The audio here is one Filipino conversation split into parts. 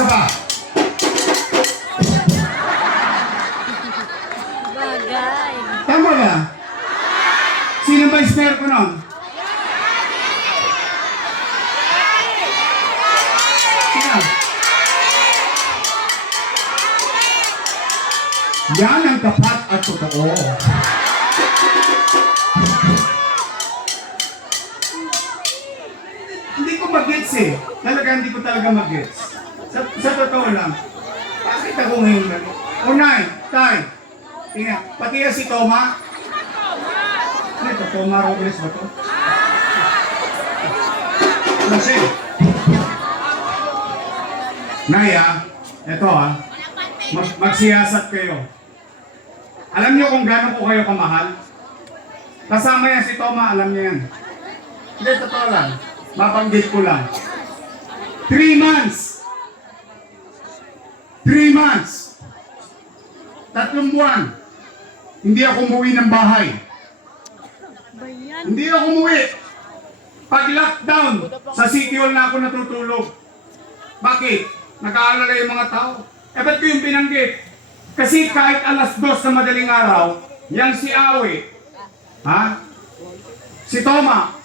Isa pa. Bagay. Tama ba? Sino ba spare ko nun? Sino? Yan ang tapat at totoo. Hindi ko mag-gets eh. Hindi ko talaga mag-gets. Sa totoo lang. Bakit ako ngayon lang? Unay, tay. Tingnan, pati yan si Toma. Ano ito? Toma Robles ba ito? Kasi, Naya, ito magsiyasat kayo. Alam niyo kung gaano ko kayo kamahal? Kasama yan si Toma, alam niyo yan. Hindi, totoo lang. Mabanggit ko lang. 3 months. 3 months. 3 buwan. Hindi ako umuwi ng bahay. Hindi ako umuwi. Pag lockdown, sa City Hall na ako natutulog. Bakit? Nag-aalala yung mga tao. Eh, ba't ko yung binanggit? Kasi kahit alas 2 na madaling araw, yang si Awe, si Toma,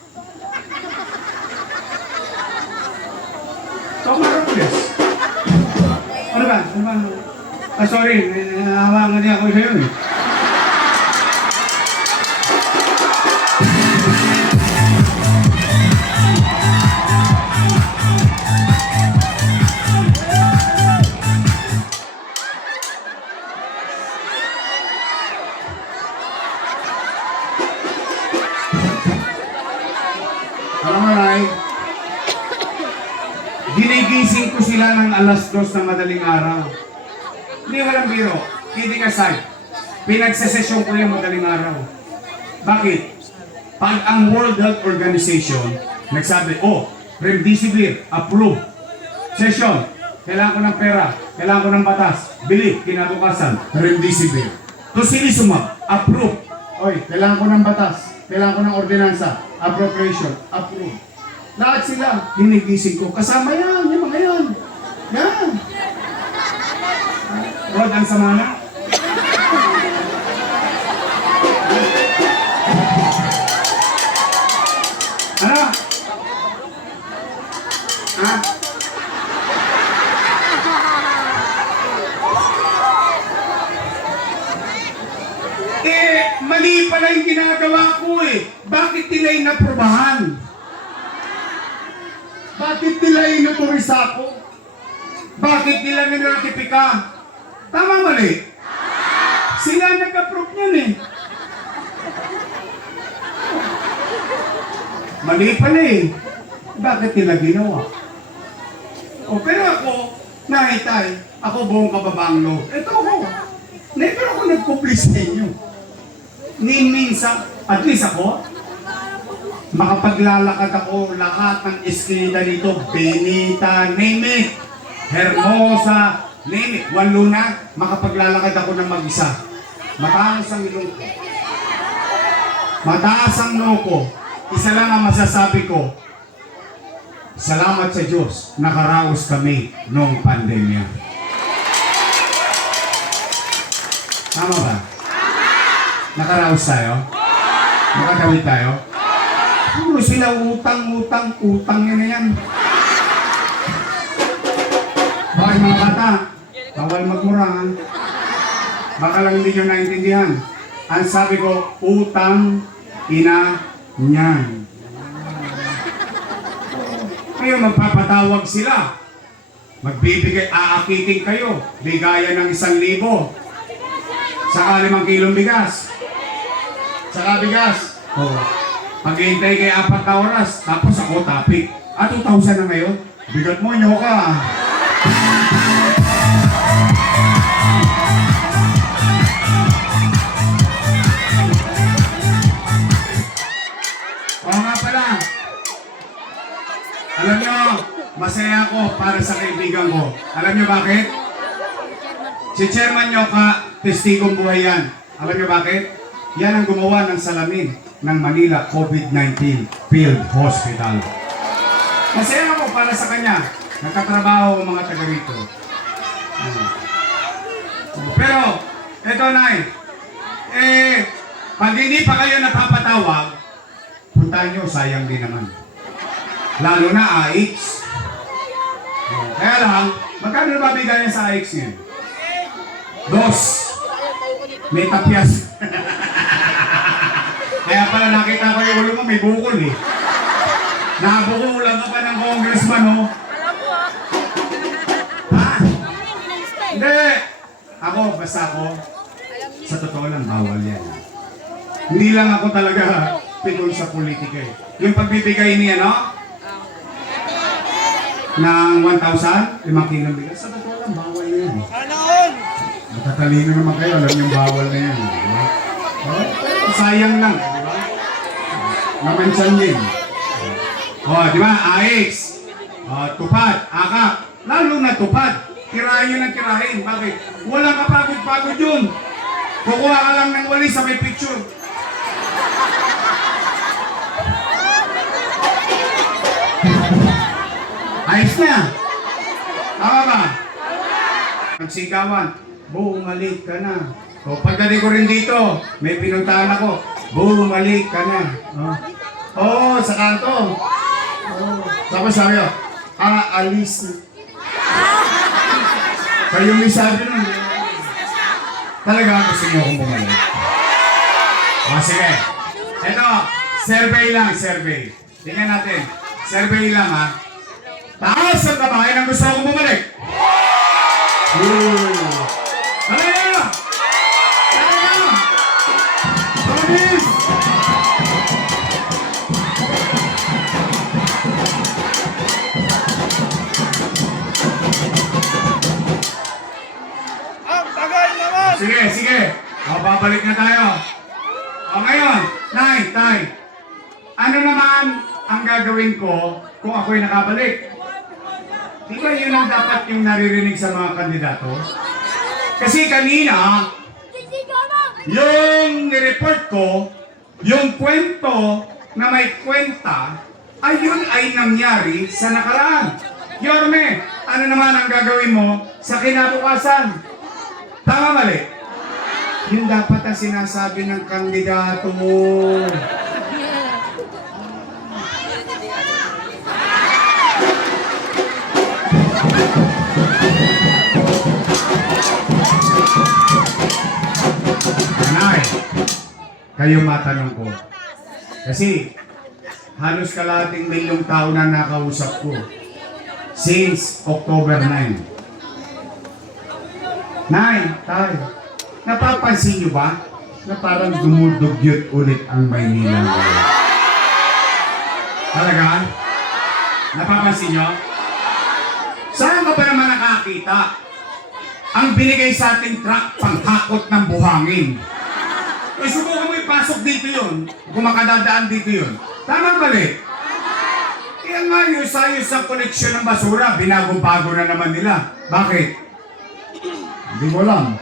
Toma Robles. Ano ba? Sorry, nahawangan niya ako sa'yo eh. Alam mo, Ray, ginigising ko sila ng alas 2 na madaling araw. Hindi, walang biro. Kidding aside, pinagsesesyon ko yung madaling araw. Bakit? Pag ang World Health Organization nagsabi, Remdesivir, approve. Session, kailangan ko ng pera, kailangan ko ng batas, bili, kinabukasan, Remdesivir. Tocilizumab, approve. Oy, kailangan ko ng batas, kailangan ko ng ordinansa, appropriation, approve. Lahat sila, ginigising ko. Kasama yan, yung mga yan. Yan. Rod, ang sama na. Ano? Mali pala yung ginagawa ko eh. Bakit nila inaprobahan? Bakit nila inuturisa ko? Bakit nila ninertipika? Tama mali? Sila nag-approve niyan eh. Mali pala eh. Bakit nila ginawa? Pero ako, nakitay, ako buong kababanglo. Ito ako. Never ako nag-publish sa inyo. Minsan, at least ako, makapaglalakad ako lahat ng eskwela dito. Benita, name it. Hermosa, name it. Waluna, makapaglalakad ako ng mag-isa. Mataas ang ilong ko. Mataas ang loko. Isa lang ang masasabi ko. Salamat sa Diyos, nakaraos kami noong pandemya. Tama ba? Nakaraos tayo? Nakatawid tayo? Puro sila utang yan na yan. Bakit mga bata? Bawal magmura. Baka lang hindi nyo naintindihan. Ang sabi ko, utang ina niyan. Ngayon magpapatawag sila. Magbibigay, aakitin kayo. Bigayan ng 1,000. Saka 5 kilong bigas. Saka bigas. Maghihintay kay 4 na oras. Tapos ako topic. 2,000 na ngayon. Bigat mo, inyo ka. Oo nga pala. Alam nyo, masaya ako para sa kaibigan ko. Alam nyo bakit? Si Chairman nyo testigong buhay yan. Alam nyo bakit? Yan ang gumawa ng salamin ng Manila COVID-19 Field Hospital. Masaya ako para sa kanya. Nagtatrabaho ang mga taga rito. Pero, eto Nay, pag hindi pa kayo napapatawag, puntahan nyo, sayang din naman. Lalo na AX. Kaya lang, magkano na babigay sa AX ngayon? 2. May tapyas. Kaya pala nakita ko yung ulo mo, may bukol eh. Nabukulan ka pa ng congressman, oh. Ha? Hindi. Basta ako, sa totoo lang, bawal yan. Hindi lang ako talaga pikon sa politika eh. Yung pagbibigay niya, no? Ng 1,000, 5 kilong bigas, sa totoo lang, bawal na yan. Matatalino naman kayo, alam yung bawal na yan. Diba? Sayang lang, di ba? Namansyan din. Di ba? AX. Tupad, akap. Lalo na tupad. Kirahin ng kirahin. Bakit? Walang kapagod-pagod yun. Kukuha ka lang ng walis sa may picture. Ayos na. Tama ba? Magsigawan. Bumalik ka na. O pagdating ko rin dito, may pinuntahan ako. Bumalik ka na. Sa kanto. Tapos sabi ko, aalis na. Kayo may sabi nun. Talaga gusto niyo akong bumalik. Sige. Ito, survey lang, survey. Tingnan natin. Survey lang ha. Taas ang kamay ng gusto akong bumalik. Talaga! Talaga! Promise! Sige. Babalik na tayo. Ngayon, Tay. Ano naman ang gagawin ko kung ako'y nakabalik? Di ba yun ang dapat yung naririnig sa mga kandidato? Kasi kanina, yung nireport ko, yung kwento na may kwenta, ayun ay nangyari sa nakaraan. Yorme, ano naman ang gagawin mo sa kinabukasan? Tama mali? Yun dapat ang sinasabi ng kandidato mo. Nay, kayo matanong ko. Kasi halos kalahating milyong tao na nakausap ko since October 9. Nay, Tay, napapansin nyo ba na parang dumudugyot ulit ang Maynila ngayon? Talaga? Napapansin nyo? Saan ka ba naman nakakita? Ang binigay sa ating truck, panghakot ng buhangin. Subukan mo ipasok dito yun, kung makadadaan dito yun. Tama mali? Kaya nga yung sayos ng koleksyon ng basura, binago-bago na naman nila. Bakit? Hindi ko alam.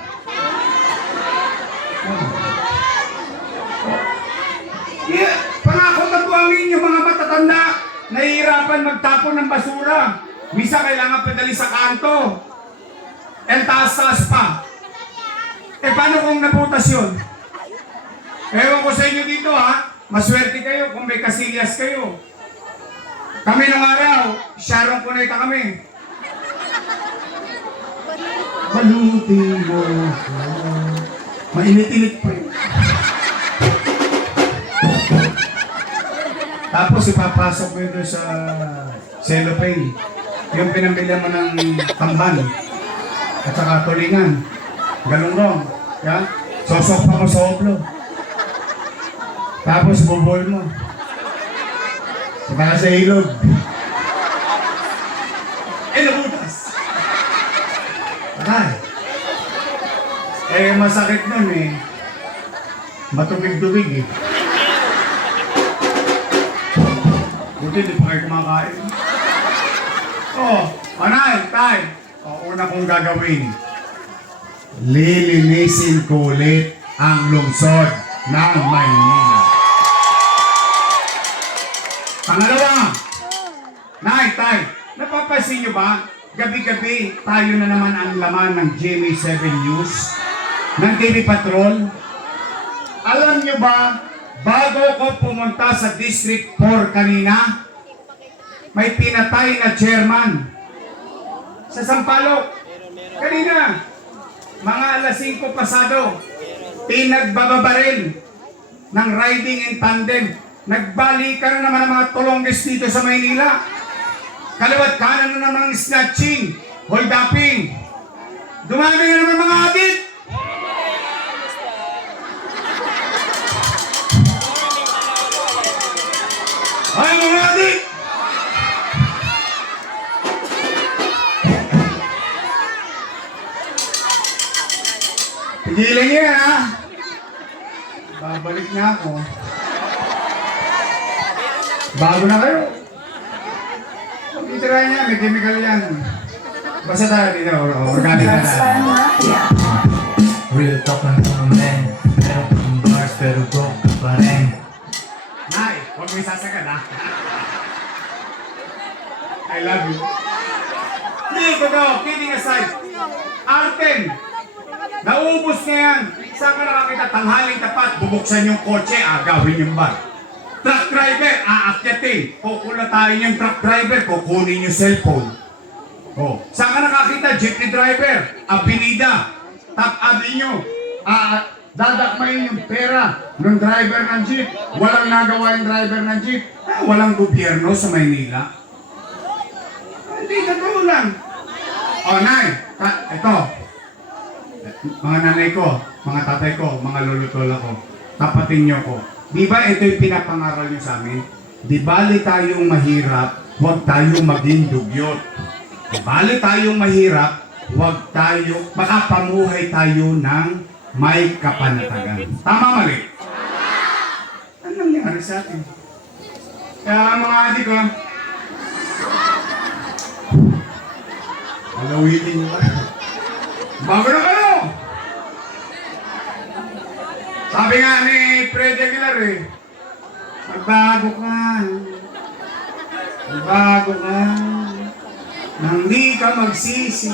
Pangako magbuhangin yung mga matatanda, nahihirapan magtapon ng basura. Misa kailangan padali sa kanto. Taas-taas pa. Paano kung naputas yun? Ewan ko sa inyo dito ha. Maswerte kayo kung may kasilyas kayo. Kami nung araw, Sharon Cuneta kami. Balutin mo. Mainit-init pa yun. Tapos ipapasok mo yun sa cellophane. Yung pinambili mo ng tamban. At saka tulingan. Galunggong. Yan. Sosok pa mo sa oblo. Tapos bubol mo. Saka sa ilog. Nabutas. Patay. Masakit nun eh. Matubig-tubig eh. Buti di pa kayo kumakain. Panay, Tay. Una kong gagawin. Lilinisin ko ulit ang lungsod ng Maynila. Pangalawa, Nay, Tay, Napapansin nyo ba? Gabi-gabi, tayo na naman ang laman ng GMA7 News, ng TV Patrol. Alam nyo ba, bago ko pumunta sa District 4 kanina, may pinatay na chairman sa Sampaloc. Kanina, mga alas 5 pasado, pinagbababaril ng riding in tandem. Nagbalikan na naman ang mga tulonggis dito sa Maynila. Kaliwat kanan na naman ng snatching, hold-upping. Dumami na naman mga audit. Ay, mga audit! Pigilan niyo yan, ha? Babalik na ako. Bago na kayo. Huwag itirahin niya, may chemical yan. Basta tayo dito, organic na tayo. Real talk lang ito men. Meron kang bars pero broke ka pa rin. Nay, huwag mo isasagad, ha? I love you. Hindi, totoo, kidding aside. Arten, naubos na yan. Saan ka nakakita? Tanghaling tapat, bubuksan yung kotse, agawin yung bar. Truck driver, aakyatin. Kukulatayin yung truck driver, kukunin yung cellphone. Oh, saan ka nakakita? Jeepney driver, Avenida, Top Avenue, dadakmayin yung pera ng driver ng jeep. Walang nagawa yung driver ng jeep. Walang gobyerno sa Maynila. Hindi, totoo lang. Oh, Nay, ito. Mga nanay ko, mga tatay ko, mga lolo-lola ko, tapatin nyo ko. Di ba ito yung pinapangaral nyo sa amin? Di bali tayong mahirap, huwag tayong maging dugyot. Di bali tayong mahirap, huwag tayo, makapamuhay tayo ng may kapanatagan. Tama, mali? Ano nangyari sa atin? Kaya mga adik ko, alawitin nyo ba? Bago na kayo! Sabi nga ni Fred Aguilar magbago ka. Magbago ka. Nang di ka magsisi.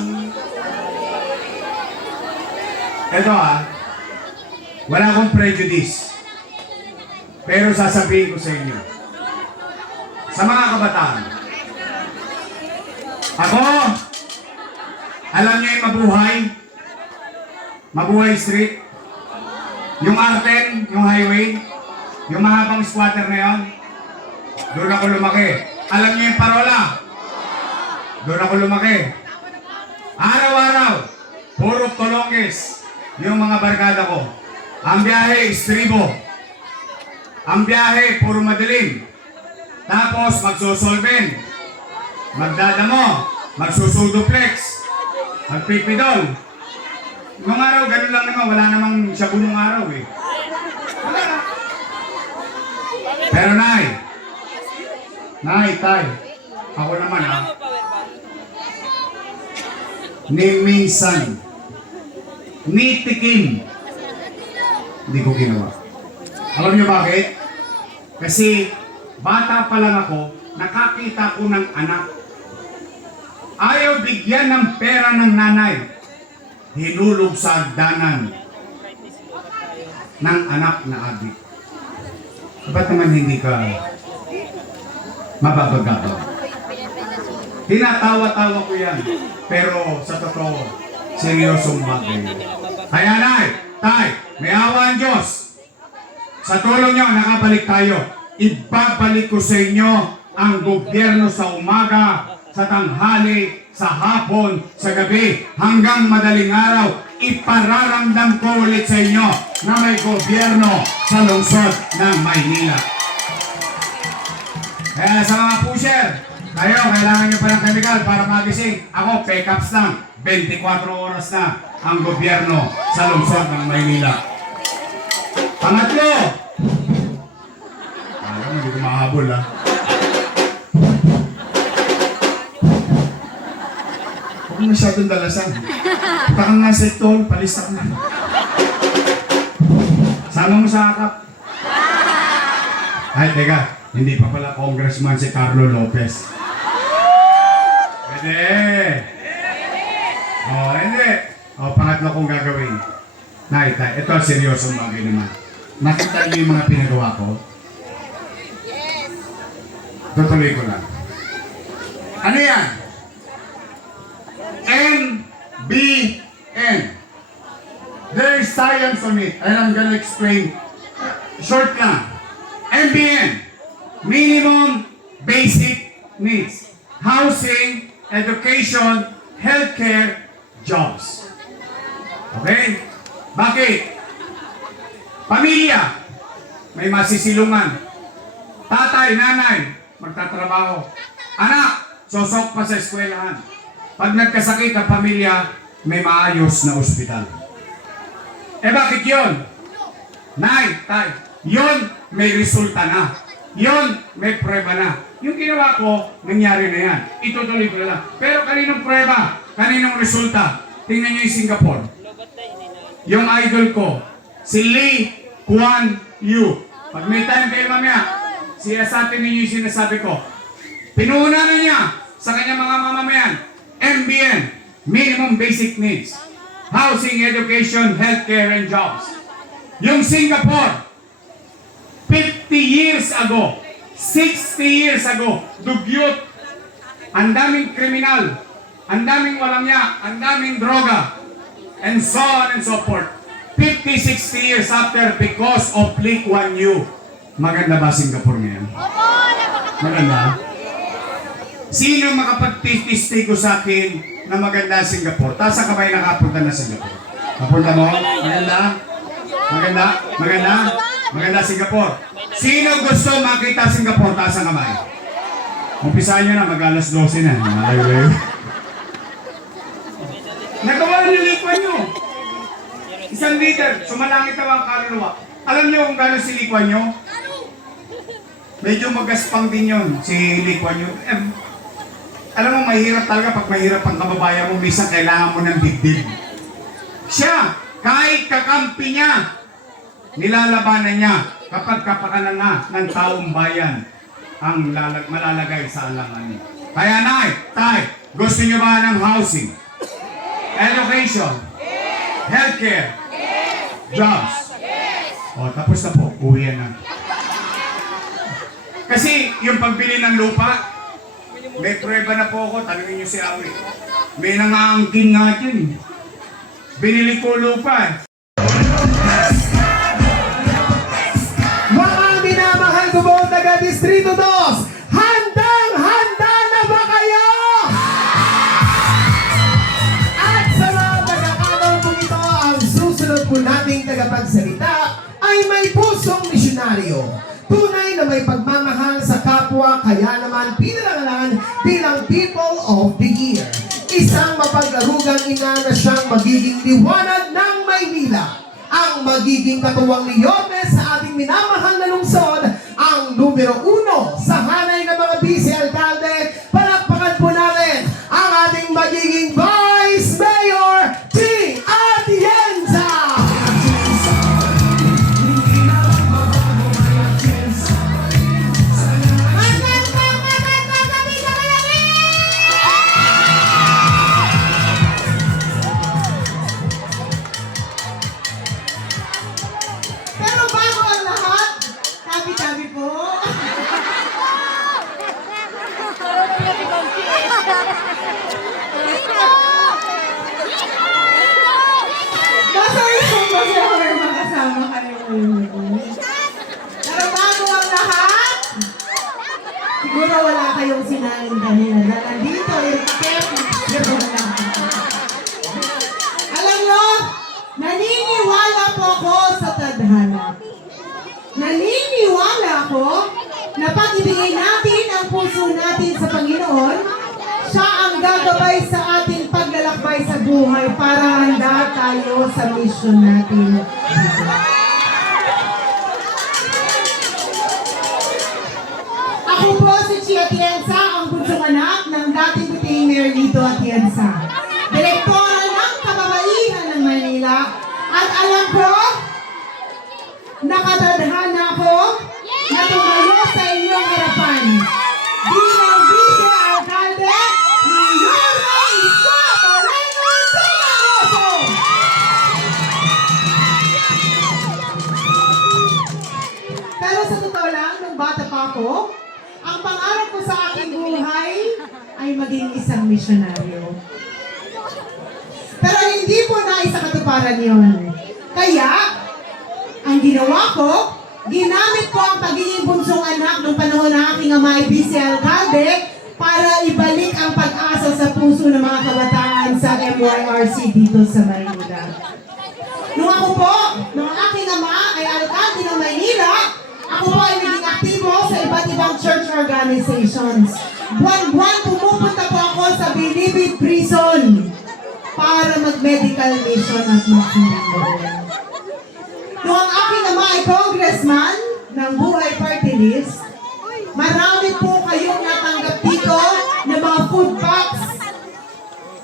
Ito wala akong prejudice. Pero sasabihin ko sa inyo. Sa mga kabataan. Ako, alam niyo yung mabuhay? Mabuhay street? Yung Arten, yung highway, yung mahabang squatter na yun, doon ako lumaki. Alam niyo yung parola? Doon ako lumaki. Araw-araw, puro tulongis, yung mga barkada ko. Ang biyahe, istribo. Ang biyahe, puro madilim. Tapos, magsusolven. Magdadamo. Magsusuduplex. Magpipidol. Nung araw, ganun lang naman. Wala namang shabu nung araw Wala na. Pero Nay, Tay, ako naman ni minsan, ni tikim, hindi ko ginawa. Alam niyo bakit? Kasi bata pa lang ako, nakakita ko ng anak. Ayaw bigyan ng pera ng nanay. Hinulog sa agdanan ng anak na adik. Ba't naman hindi ka mababagabag? Tinatawa-tawa ko yan. Pero sa totoo, seryosong bagay. Kaya Nay, Tay, may awa ang Diyos. Sa tulong nyo, nakabalik tayo. Ibabalik ko sa inyo ang gobyerno sa umaga, sa tanghali, sa hapon, sa gabi, hanggang madaling araw. Ipararamdam ko ulit sa inyo na may gobyerno sa lungsod ng Maynila. Kaya sa mga pusher, kayo, kailangan nyo pa ng chemical para magising. Ako, pay-caps lang. 24 oras na ang gobyerno sa lungsod ng Maynila. Pangatlo! Alam mo, hindi ko mahabol Huwag masyadong dalasan. Takang nga sa tol, palistak na. Sama mo sa akap. Ay, teka. Hindi pa pala congressman si Carlo Lopez. Hindi. Oh, hindi. Oh, pangatlo kong gagawin. Nay, ito seryosong bagay naman. Nakita niyo yung mga pinagawa ko? Yes. Tutuloy ko lang. Ano yan? MBN. There is science on it, and I'm gonna explain. Short lang. MBN. Minimum Basic Needs. Housing, education, healthcare, jobs. Okay? Bakit? Pamilya. May masisilungan. Tatay, nanay, magtatrabaho. Anak, sosok pa sa eskwelahan. Pag nagkasakit ang pamilya, may maayos na ospital. Eh bakit yun? Nay, tay, yun may resulta na. Yun may prueba na. Yung ginawa ko, nangyari na yan. Itutuloy ko na lang. Pero kaninong prueba? Kaninong resulta? Tingnan nyo yung Singapore. Yung idol ko, si Lee Kuan Yew. Pag may time kayo mamaya, siyasatin ninyo yung sinasabi ko. Pinuuna na niya sa kanyang mga mamamayan. MBN, Minimum Basic Needs. Housing, Education, Healthcare, and Jobs. Yung Singapore, 50 years ago, 60 years ago, dugyot, ang daming kriminal, ang daming walamya, ang daming droga, and so on and so forth. 50, 60 years after because of Lee Kuan Yew. Maganda ba Singapore ngayon? Maganda? Sino makapagtistigo sa akin na maganda Singapore? Taas ang kamay nakapunta na Singapore. Napunta mo? Maganda? Maganda? Maganda? Maganda Singapore. Sino gusto makita Singapore? Taas ang kamay. Umpisahan nyo na, mag-alas 12 na. Malayo-layo. Nagawa niyo Lee Kuan Yew. Isang leader, sumalangit daw ang kaluluwa. Alam niyo kung gano'n si Lee Kuan Yew? Medyo magaspang din yun, si Lee Kuan Yew. Alam mo, mahirap talaga pag mahirap ang kababayan mo, minsan kailangan mo ng dibdib. Siya, kahit kakampi niya, nilalabanan niya kapag kapakanan na ng taong bayan ang malalagay sa alangan niya. Kaya nay, tay, gusto niyo ba ng housing? Education? Healthcare? Jobs? O, tapos na po, uwi na. Kasi yung pagbili ng lupa, may prueba na po ako, tanungin niyo si Awi. May nangaangkin nga dyan. Binili ko lupa. Mga minamahal ko po taga Distrito 2, handang-handa na ba kayo? At sa mga pagkakataon po ito, ang susunod po nating tagapagsalita ay may pusong misyonaryo. Tunay na may pagmamahal sa kapwa, kaya naman pinarangalan bilang People of the Year. Isang mapaglarugang ina na siyang magiging liwanag ng Maynila. Ang magiging katuwang Leones sa ating minamahal na lungsod, ang numero 1 sa hanay ng mga vice-alkalde. Palakpakan po natin ang ating magiging Vice Mayor, T. Atienza! Pero bago ang lahat, tabi-tabi po. Masaya ako may makasama kayo ngayon. Pero bago ang lahat, siguro wala kayong sinangin kanina na nandito yung takip. Alam nyo, naniniwala po ako sa tadhana. Naniniwala ako na pag ibigay natin ang puso natin sa Panginoon, siya ang gagabay sa ating paglalakbay sa buhay para handa tayo sa mission natin. Ako po si Chia Atienza, ang bunsong anak ng dating Deputy Mayor Lito Atienza, Direktora ng Kababaihan ng Manila, at alam ko, nakatadhana ako na tumayo sa inyong harapan bilang vice-alkalde ni misyonaryo. Pero hindi po naisakatuparan yon. Kaya, ang ginawa ko, ginamit ko ang pagiging bunsong anak nung panahon na aking ama ay vice alcalde para ibalik ang pag-asa sa puso ng mga kabataan sa MYRC dito sa Maynila. Nung ako po, nung aking ama ay alcalde ng Maynila, ako po ay naging aktibo sa iba't ibang church organizations. Buwan-buwan pumupunta po ako sa Bilibid Prison para mag-medical mission at makinig doon. Nung ang aking ama ay congressman ng Buhay Party List, marami po kayong natanggap dito na mga food packs.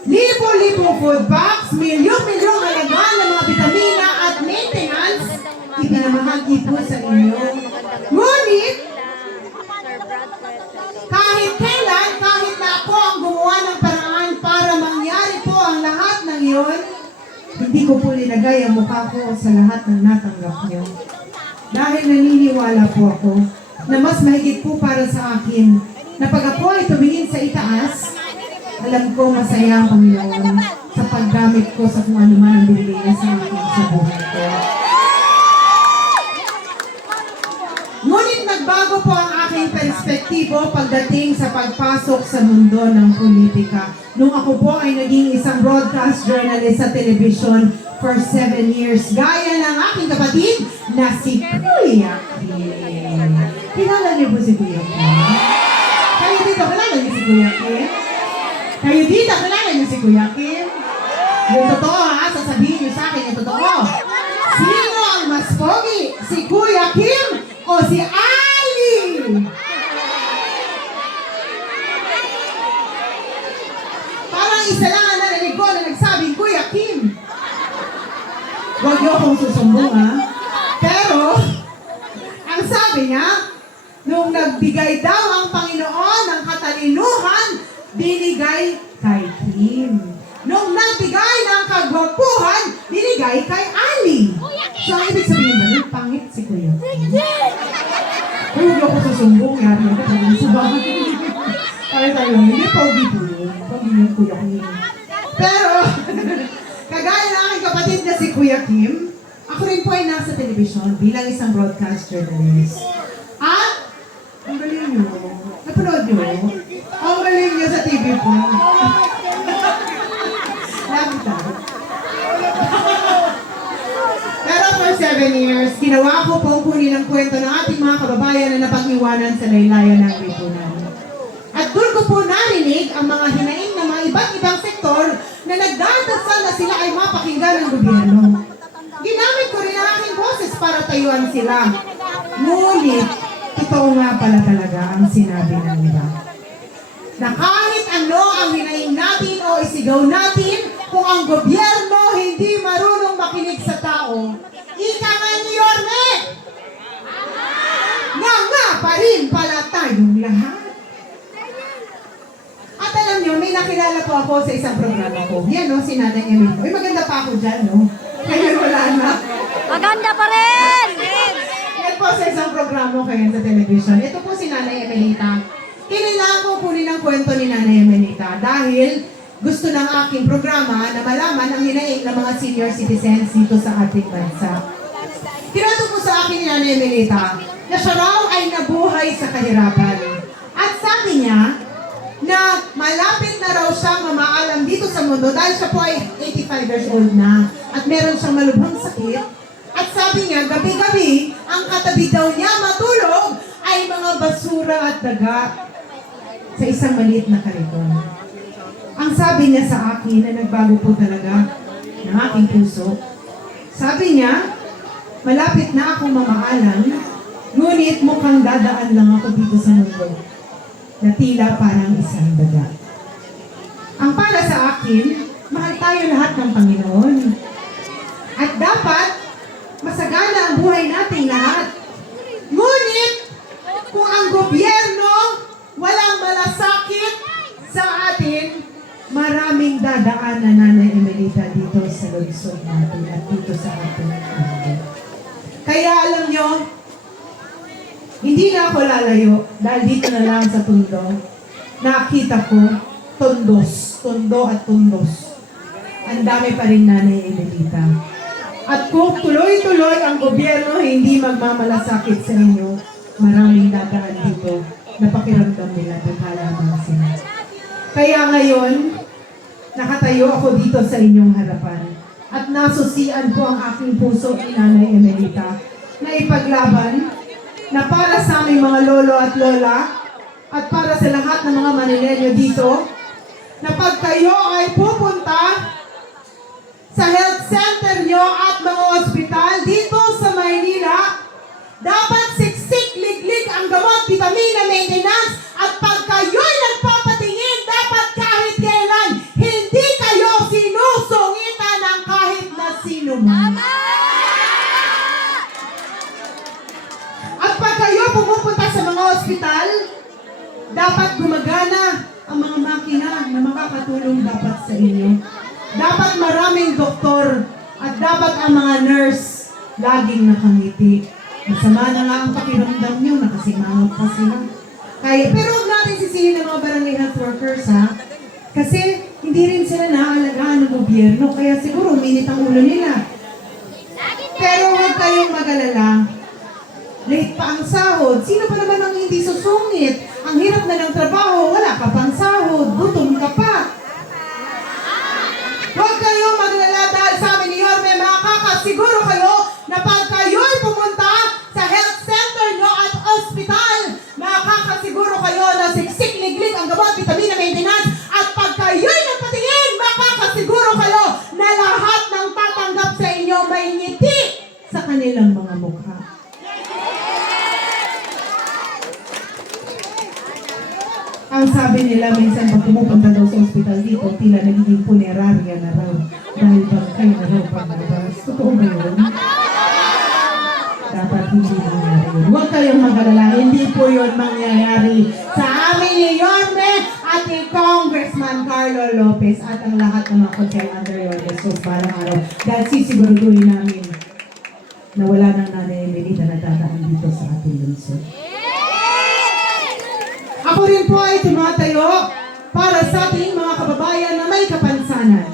Libo-libong food packs, milyong-milyong halaga ng mga vitamina at maintenance, ipinamahagi po sa inyo. Ngunit, kahit kailan, kahit na ako ang gumawa ng paraan para mangyari po ang lahat ng iyon, hindi ko po linagay ang mukha ko sa lahat ng natanggap niyo. Dahil naniniwala po ako na mas mahigit po para sa akin na pag ako ay tumingin sa itaas, alam ko masaya ang Panginoon sa paggamit ko sa kung ano man ang binigay niya sa akin sa buhay ko. Ngunit nagbago po ang aking perspektibo pagdating sa pagpasok sa mundo ng politika. Nung ako po ay naging isang broadcast journalist sa television for 7 years, gaya ng aking kapatid na si Kuya Kim. Kilala niyo po si Kuya Kim? Kayo dito, kilala niyo si Kuya Kim? Kayo dito, kilala niyo si Kuya Kim? Yung totoo ha, sasabihin niyo sa akin yung totoo. Sino ang mas pogi? Si Kuya Kim o si Ali? Parang isa lang ang narinig ko na nagsabing, Kuya Kim. Huwag niyo akong susumbong ha. Pero, ang sabi niya, nung nagbigay daw ang Panginoon ng katalinuhan, binigay kay Kim. Nung nagbigay ng kagwapuhan, binigay kay Ali. So, ang ibig sabihin ba, nun, pangit si Kuya Kim. Huwag ako susumbong, yari ako pagin sa bahay. Tayo, hindi pogi po yun. Pogi yung Kuya Kim. Pero, kagaya ng aking kapatid na si Kuya Kim, ako rin po ay nasa telebisyon bilang isang broadcast journalist. At, ang galing nyo. Napanood nyo? Ang galing nyo sa TV po. Lagi tayo. Pero for 7 years, ginawa ko pong kunin ang kwento ng ating mga kababayan na napag-iwanan sa laylayan ng lipunan. At doon ko po narinig ang mga hinaing ng mga iba't ibang sektor na nagdadasal na sila ay mapakinggan ng gobyerno. Ginamit ko rin ang aking boses para tayuan sila. Ngunit, totoo nga pala talaga ang sinabi ng iba. Na kahit ano ang hinaing natin o isigaw natin, kung ang gobyerno hindi marunong makinig sa tao, ika nga ni Yorme! Nga pa rin pala tayong lahat. At alam nyo, may nakilala po ako sa isang programa ko. Yan no, si Nanay Emilito. Ay, maganda pa ako dyan, no? Kaya wala na. Maganda pa rin! Yan po sa isang programa ko yan sa television. Ito po si Nanay Emelita. Kailangan ko kunin ang kwento ni Nanay Emelita dahil gusto ng aking programa na malaman ang hinaing ng mga senior citizens dito sa ating bansa. Tinato po sa akin ni Nanay Emelita na siya raw ay nabuhay sa kahirapan. At sabi niya na malapit na raw siyang mamaalam dito sa mundo dahil siya po ay 85 years old na at meron siyang malubhang sakit. At sabi niya, gabi-gabi, ang katabi daw niya matulog ay mga basura at daga sa isang maliit na kariton. Ang sabi niya sa akin na nagbago po talaga ng aking puso, sabi niya, malapit na akong mamaalam, ngunit mukhang dadaan lang ako dito sa mundo na tila parang isang daga. Ang para sa akin, mahal tayo lahat ng Panginoon. At dapat, masagana ang buhay nating lahat. Ngunit, kung ang gobyerno walang malasakit sa atin, maraming dadaan na Nanay Emelita dito sa lungsod natin at dito sa ating mundo. Kaya alam nyo, hindi na ako lalayo dahil dito na lang sa tundo, nakita ko tondo at tundos. Ang dami pa rin Nanay Emelita. At kung tuloy-tuloy ang gobyerno hindi magmamalasakit sa inyo, maraming dadaan dito na pakiramdam nila naghalamang sila. Kaya ngayon, nakatayo ako dito sa inyong harapan at nasusian ko ang aking puso ni Nanay Emelita na ipaglaban na para sa aming mga lolo at lola at para sa lahat ng mga Manileño dito na pag kayo ay pupunta sa health center nyo at mga ospital dito sa Maynila, dapat siksik, liglig ang gamot, vitamina, maintenance, at pag kayo'y nagpapatingin, dapat kahit kailan, hindi kayo sinusungitan ng kahit na sino man. At pag kayo pumupunta sa mga ospital, dapat gumagana ang mga makina na makakatulong dapat sa inyo. Dapat maraming doktor at dapat ang mga nurse laging nakangiti. Masama na nga ang pakiramdam nyo, nakasimangot pa sila. Kaya, pero huwag natin sisihin ng mga barangay health workers, ha? Kasi hindi rin sila naaalagaan ng gobyerno, kaya siguro uminit ang ulo nila. Pero huwag kayong mag-alala. Late pa ang sahod. Sino pa naman ang hindi susungit? Ang hirap na ng trabaho, wala ka pang sahod, gutom ka pa. Huwag kayong maglala dahil sa amin ni Yorme, makakasiguro kayo na pag kayo'y pumunta sa health center nyo at ospital, makakasiguro kayo na siksik, liglig ang gamot, vitamina, maintenance, at pag kayo'y nagpatingin, makakasiguro kayo na lahat ng tatanggap sa inyo may ngiti sa kanilang mga mukha. Ang sabi nila, minsan pag pumupunta daw sa ospital dito, tila nagiging punerarya na raw. Dahil bangkay na raw paglabas. Totoo ba yun? Dapat hindi mangyari yun. Huwag kayong mag-alala, hindi po yun mangyayari sa amin ni Yorme at ni Congressman Carlo Lopez at ang lahat ng mga konsel under Yorme. So, parang araw. Dahil sisiguraduhin namin na wala nang Nanay Emelita na dadaan dito sa ating lungsod. Ako rin po ay tumatayo para sa ating mga kababayan na may kapansanan.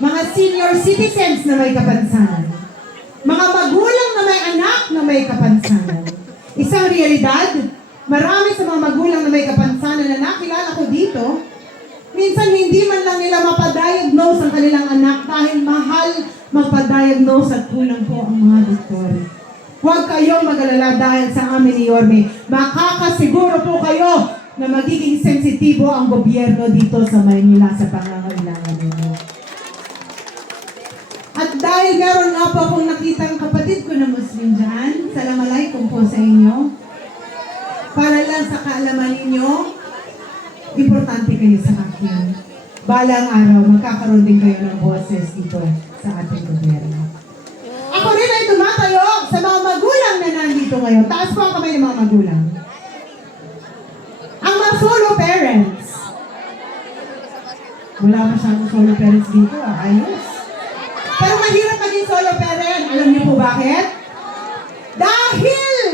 Mga senior citizens na may kapansanan. Mga magulang na may anak na may kapansanan. Isang realidad, marami sa mga magulang na may kapansanan na nakilala ko dito, minsan hindi man lang nila mapadiagnose ang kanilang anak dahil mahal magpadiagnose at kulang po ang mga doktor. Huwag kayong mag-alala dahil sa amin ni Yorme. Makakasiguro po kayo na magiging sensitibo ang gobyerno dito sa Maynila sa pangangailangan ninyo. At dahil meron nga po akong nakitang kapatid ko na Muslim dyan, Assalamualaikum po sa inyo. Para lang sa kaalaman ninyo, importante kayo sa akin. Balang araw, magkakaroon din kayo ng boses dito sa ating gobyerno. Ako rin ay tumatayo sa mga magulang na nandito ngayon. Taas po ang kamay ng mga magulang. Ang mga solo parents. Wala masyadong solo parents dito, ayos. Pero mahirap maging solo parent. Alam niyo po bakit? Dahil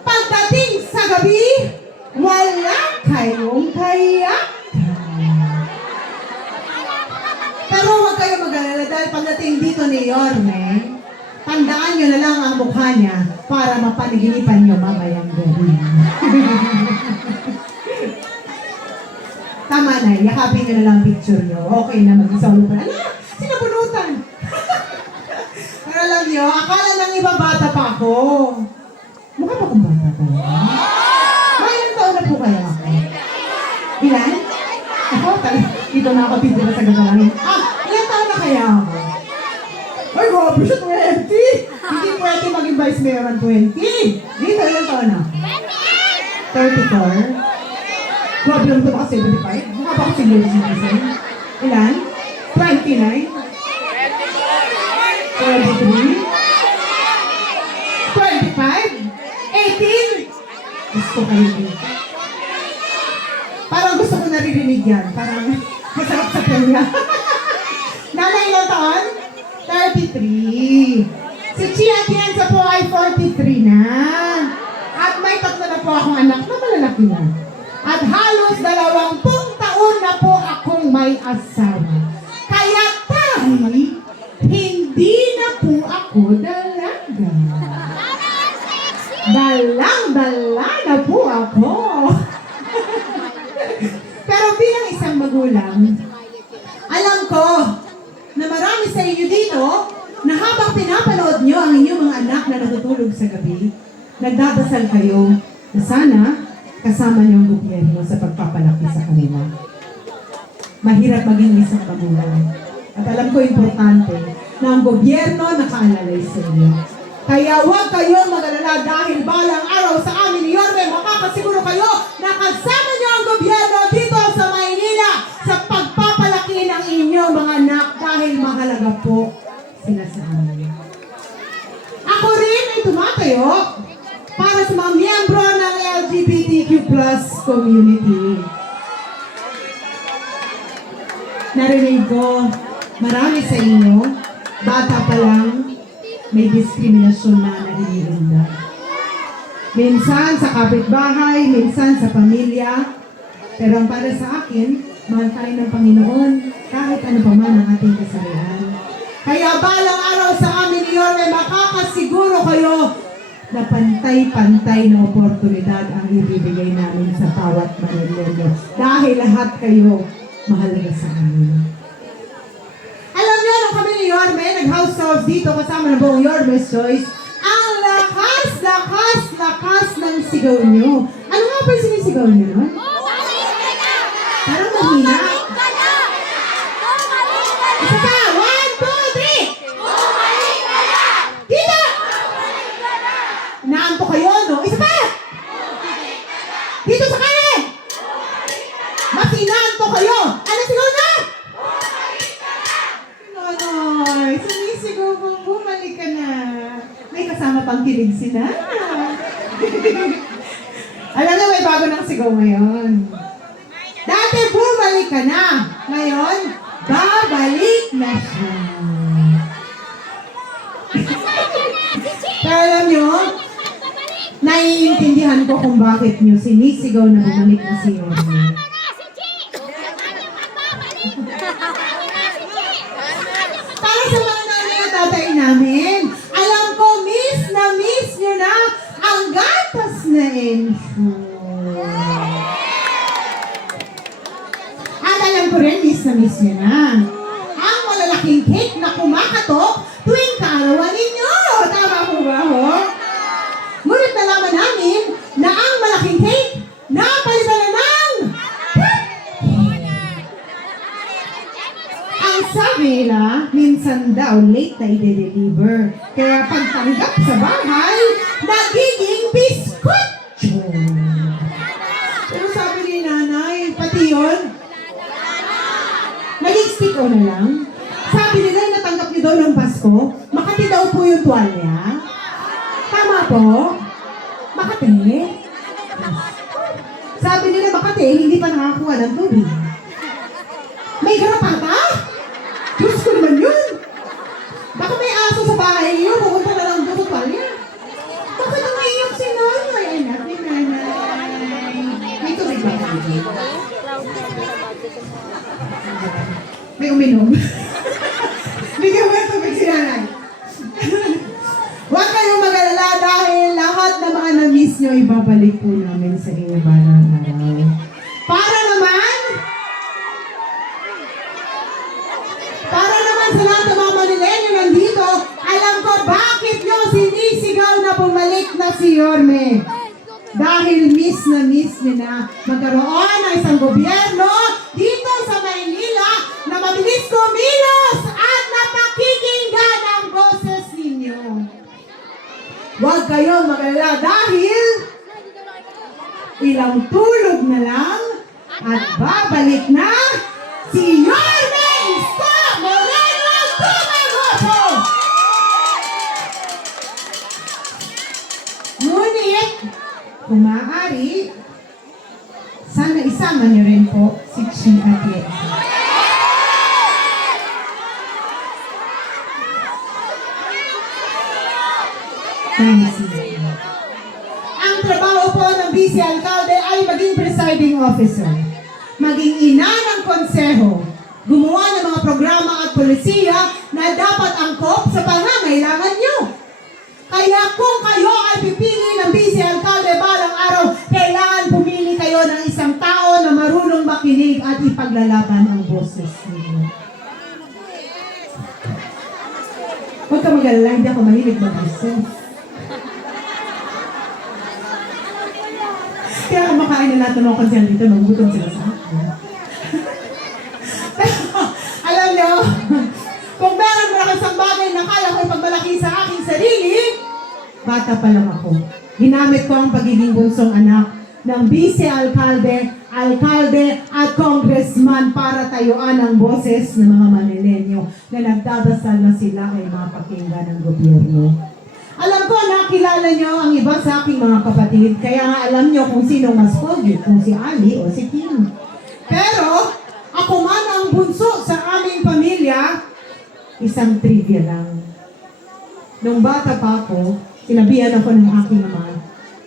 pagdating sa gabi, wala kayong kayakan. Pero huwag kayo mag-alala dahil pagdating dito ni Yorme, tandaan nyo na lang ang mukha niya para mapaniginipan nyo mamayang gabi. Tama na, yakapin nyo na lang picture nyo. Okay na, mag-isolo pa. Ano? Sinabunutan! Para lang nyo, akala ng iba bata pa ako. Mukha pa kong bata pa. Ilang taon na po kaya ako? Ilan? Ako, dito na ako dito na sa gagalangin. Ilang taon na kaya ako? Ay, grabe siya, 20! Hindi pwede maging vice mayor ang 20. Dito, ilang taon na? 34? Grabe lang ito baka 75? Mukha ba ako senior citizen? Ilan? 29? 23? 25? 18? Gusto kayo dito. Parang gusto ko naririnig yan. Parang masarap sa kanya. Nanay ilang taon? 33. Si Chia Atienza po ay 43 na. At may tatlo na po akong anak na malalaki na. At halos 20 taon taon na po akong may asawa. Kaya tayo, hindi na po ako dalaga. Dalang-dala na po ako. Pero bilang isang magulang, alam ko na marami sa inyo dito na habang pinapanood nyo ang inyong mga anak na natutulog sa gabi, nagdadasal kayo na sana kasama niyo ang gobyerno sa pagpapalaki sa kanila. Mahirap maging isang magulang. At alam ko importante na ang gobyerno nakaalalay sa inyo. Kaya huwag kayong mag-alala dahil balang araw sa amin ni Yorme, makakasiguro kayo na kasama niyo ang gobyerno dito sa Maynila sa pagpapalaki ng inyong mga anak dahil mahalaga po sila sa amin. Ako rin ay tumatayo para sa mga miyembro ng LGBTQ+ community. Narinig ko, marami sa inyo, bata pa lang, may diskriminasyon na narinig. Minsan sa kapitbahay, minsan sa pamilya, pero ang para sa akin, mahal tayo ng Panginoon kahit ano pa man ang ating kasalanan. Kaya balang araw sa amin ni Yorme, makakasiguro kayo na pantay-pantay na oportunidad ang ibibigay namin sa bawat Manileno. Dahil lahat kayo mahalaga sa amin. Alam niyo, nung kami ni Yorme, nag-house tours dito kasama ng buong Yorme's Choice, ang lakas ng sigaw niyo. Ano nga ba yung sinisigaw niyo nun? Parang mahina. Isa pa! 1, 2, 3! Dito! Naanto kayo, no? Isa pa! Dito sa kanan! Mas inaanto kayo! Ano sigaw na? Nonoy, sumisigaw kong bumalik ka na. May kasama pang kilig sila. Alam na, may bago ng sigaw ngayon. Dati bumalik ka na. Ngayon, babalik na siya. Pero alam nyo, naiintindihan ko kung bakit nyo sinisigaw na bumalik na si Yorme. Para sa mga nanay at tatay namin, alam ko, miss nyo na ang gatas na ensure. At alam ko rin, miss nyo na ang malalaking cake na kumakatok tuwing kaarawan ninyo. Tama po ba, ho? Ngunit nalaman namin na ang malaking cake napalitan na ng ang sabi nila, minsan daw late na i-deliver. Kaya pagtanggap sa bahay, nagiging biskotso. Pero sabi ni nanay, pati yun, naging stick-o na lang. Sabi nila, natanggap niyo daw ng Pasko, Makati daw po yung tuwalya. Tama po? Makati? Sabi nila, Makati, hindi pa nakakuha ng tubig. May garapata? Diyos ko naman yun. Baka may aso sa bahay niyo, pupunta na lang doon sa tuwalya. Bakit umiiyak si nanay? Ay, natin, nanay. May tubig ba kayo? May uminom. Bigyan mo yung tubig si nanay. Huwag kayong mag-alala dahil lahat ng mga na-miss nyo, ibabalik po namin sa inyo balang araw. Para naman sa lahat ng mga Manilenyo nandito, alam ko bakit nyo sinisigaw na bumalik na si Yorme. Dahil miss nyo na magkaroon ng isang gobyerno dito sa Maynila na mabilis kumilos at napakikinggan ang boses ninyo. Huwag kayong mag-alala dahil ilang tulog na lang at babalik na si Yorme Isko Moreno Tumagoso! Ngunit, kung maaari, sana isama niyo rin po si Chi Atienza. Ang trabaho po ng vice alcalde ay maging presiding officer. maging ina ng konseho, gumawa ng mga programa at polisiya na dapat angkop sa pangangailangan nyo. Kaya kung kayo ay pipili ng vice alkalde balang araw, kailangan pumili kayo ng isang tao na marunong makinig at ipaglalaban ang boses ninyo. Huwag ka mag-alala, hindi ako mahilig mag-boses. Kaya kumakain na lahat ng mga konsyal dito, magbutom sila sa akin. Alam nyo, kung meron mo isang bagay na kaya ko ipagmalaki sa aking sarili, bata pa lang ako. Ginamit ko ang pagiging bunsong anak ng vice-alkalde, alkalde at congressman para tayuan ang boses ng mga Manilenyo na nagdadasal na sila ay mapakinggan ng gobyerno. Alam ko, nakilala nyo ang iba sa aking mga kapatid, kaya nga alam nyo kung sino mas pogi, kung si Ali o si Kim. Pero, ako man ang bunso sa aming pamilya, isang trivia lang. Nung bata pa ako, sinabihan ako ng aking ama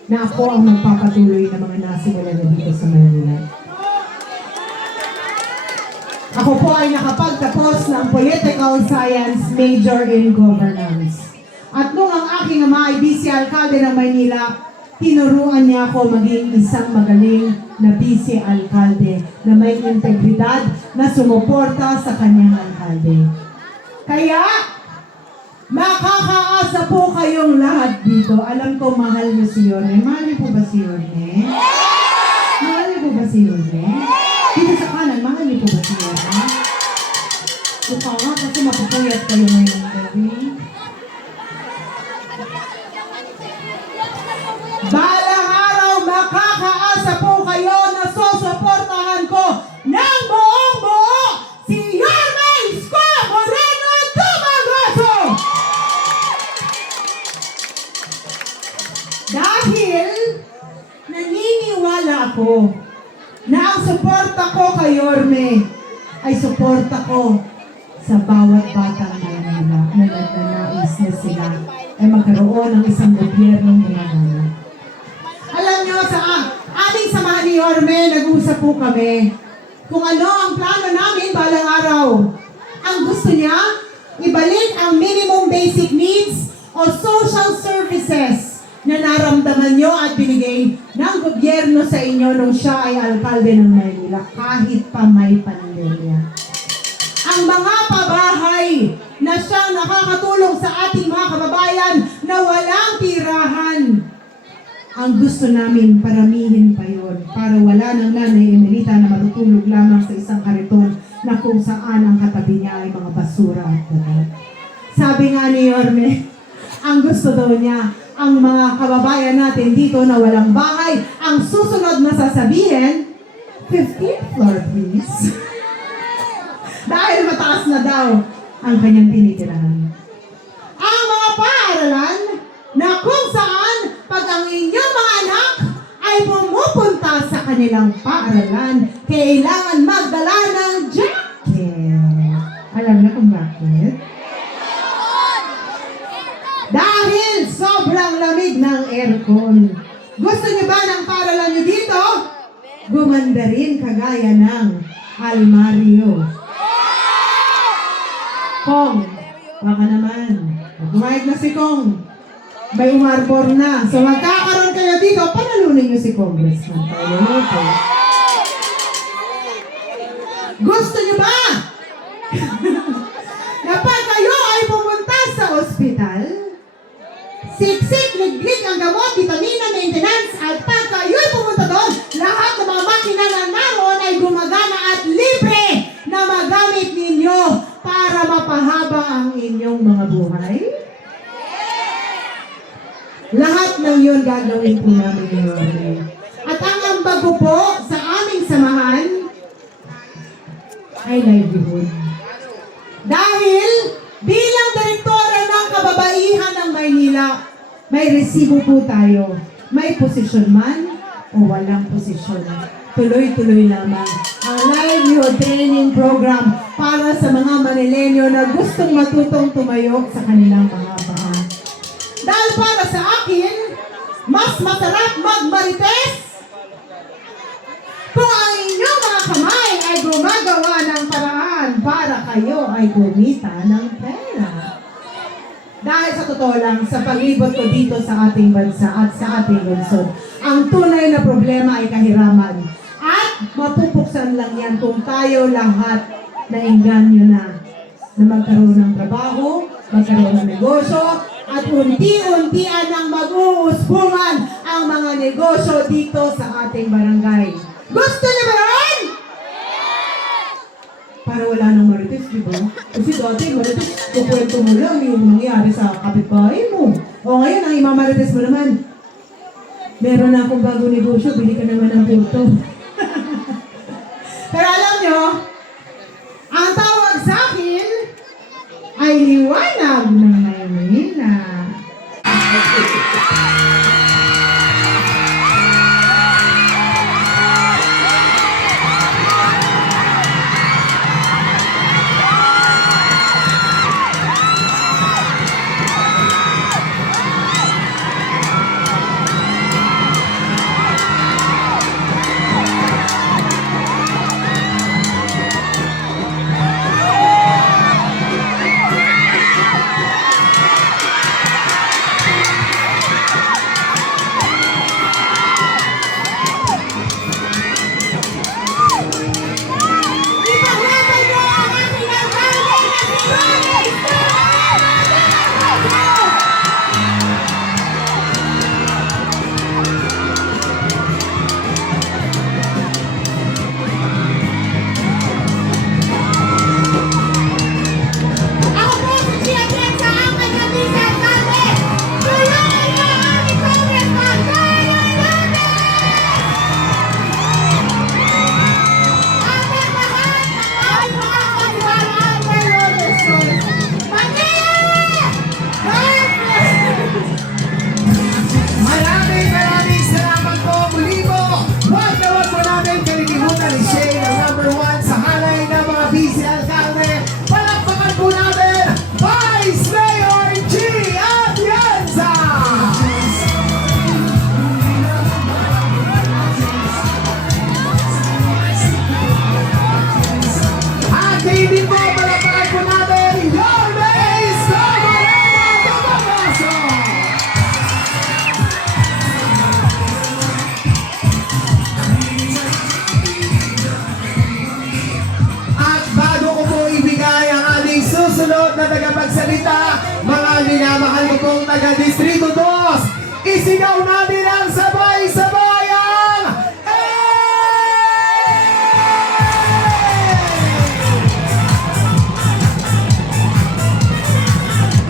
na ako ang magpapatuloy ng mga nasimula na dito sa Manila. Ako po ay nakapagtapos ng Political Science major in Governance. At nung ang aking ama ay vice-alkalde ng Maynila, tinuruan niya ako maging isang magaling na vice-alkalde na may integridad na sumuporta sa kanyang alkalde. Kaya, makakaasa po kayong lahat dito. Alam ko, mahal niyo si Yorme. Mahal niyo po ba si Yorme? Mahal niyo po ba si Yorme? Dito sa kanan, mahal niyo po ba si Yorme? Ito nga, kasi mapupuyat kayo ngayon gabi. Balang araw, makakaasa po kayo na susuportahan ko ng buong buo si Yorme Isko Moreno Dumagoso! Dahil naniniwala ako na ang suporta ko kay Yorme ay suporta ko sa bawat batang Manila na nagnanais na sila ay magkaroon ng isang gobyernong gumagana. Alam nyo, sa aming samahan ni Yorme, nag-usap po kami kung ano ang plano namin balang araw. Ang gusto niya, ibalik ang minimum basic needs o social services na naramdaman nyo at binigay ng gobyerno sa inyo nung siya ay alkalde ng Maynila kahit pa may pandemya. Ang mga pabahay na siyang nakakatulong sa ating mga kababayan na walang tirahan. Ang gusto namin, paramihin pa yun para wala ng nanay Emelita na matutulog lamang sa isang kariton na kung saan ang katabi niya ay mga basura at dagat. Sabi nga ni Yorme, ang gusto daw niya, ang mga kababayan natin dito na walang bahay, ang susunod na sasabihin, 15th floor please. Dahil mataas na daw ang kanyang tinitirahan. Ang mga paaralan na kung saan pag ang inyong mga anak ay pumupunta sa kanilang paaralan, kailangan magdala ng jacket. Alam na kung bakit? Dahil sobrang lamig ng aircon. Gusto niyo ba ng paaralan niyo dito? Gumanda rin kagaya ng almaryo. Kong, baka naman. Kumain na si Kong. May umarbor na. So magkakaroon kayo dito, panalunin niyo si Congressman. Gusto niyo ba? Na pag kayo ay pumunta sa ospital, siksik, liglig ang gamot, vitamina, maintenance, at pag kayo ay pumunta doon, lahat ng mga makina na naroon ay gumagana at libre na magamit ninyo para mapahaba ang inyong mga buhay? Lahat ng yun gagawin po namin ngayon. At ang ambag ko po sa aming samahan ay livelihood. Dahil bilang direktora ng kababaihan ng Maynila, may resibo po tayo. May posisyon man o walang posisyon. Tuloy-tuloy lamang ang livelihood training program para sa mga Manilenyo na gustong matutong tumayo sa kanilang mga paa. Dahil para sa akin, mas masarap magmarites kung ang inyong mga kamay gumagawa ng paraan para kayo ay kumita ng pera. Dahil sa totoo lang, sa paglibot ko dito sa ating bansa at sa ating lungsod, ang tunay na problema ay kahiraman. At mapupuksan lang yan kung tayo lahat nainganyo na magkaroon ng trabaho, magkaroon ng negosyo, at unti-untian nang mag-uuspungan ang mga negosyo dito sa ating barangay. Gusto niyo ba yun? Para wala nang marites, di ba? Kasi dati marites, kukwento mo lang yung nangyari sa kapitbahay mo. O ngayon, ang imamarites mo naman, meron na akong bago negosyo, bili ka naman ng pulto. Pero alam nyo, ang tawag sa akin ay liwanag ng Maynila. Maraming salamat po muli po. Wag mo namin kalilimutan ni Shay ng number 1 sa halay ng mga busy alcalde. Palakpakan po natin, Vice Mayor G. Atienza! At hindi po palakpakan po natin, Yorme Escobareno Tumagoso! At bago ko po ibigay ang ating susunod na tagapagsalita, mga minamahal ko pong taga-Distrito 2, isigaw natin ang sabay-sabayang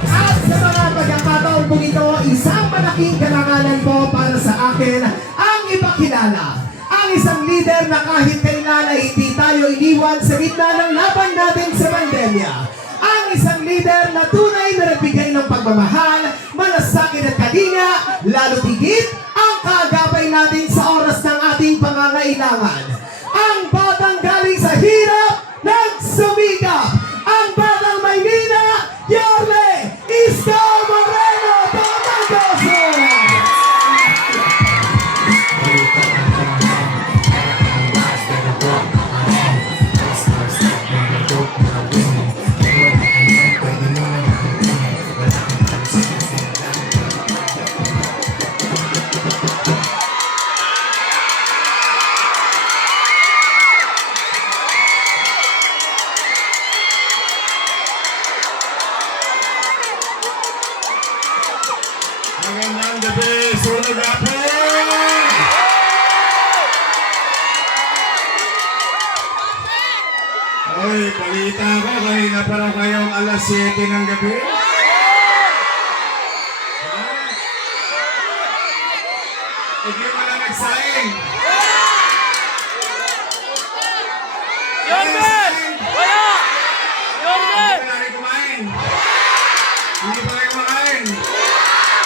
At sa mga pagkakataon po ito, isang malaking karangalan po para sa akin ang ipakilala ang isang leader na kahit kailan ay hindi tayo iniwan sa gitna ng laban natin sa pandemya. Ang isang leader na tunay na nagbigay ng pagmamahal, malasakit at kalinga, lalo tigit ang kaagapay natin sa oras ng ating pangangailangan. Ang batang galing sa hirap, nagsumikap. Ang batang Maynila, Yorme Isko Moreno Tumagoso! Magandang gabi, sunog hapon! Oy, balita ko, kanina pa lang kayong alas 7 ng gabi. Hindi mo na nagsaing. Yorme! Wala! Yorme! Hindi pa lang kumain. Hindi pa lang kumakain.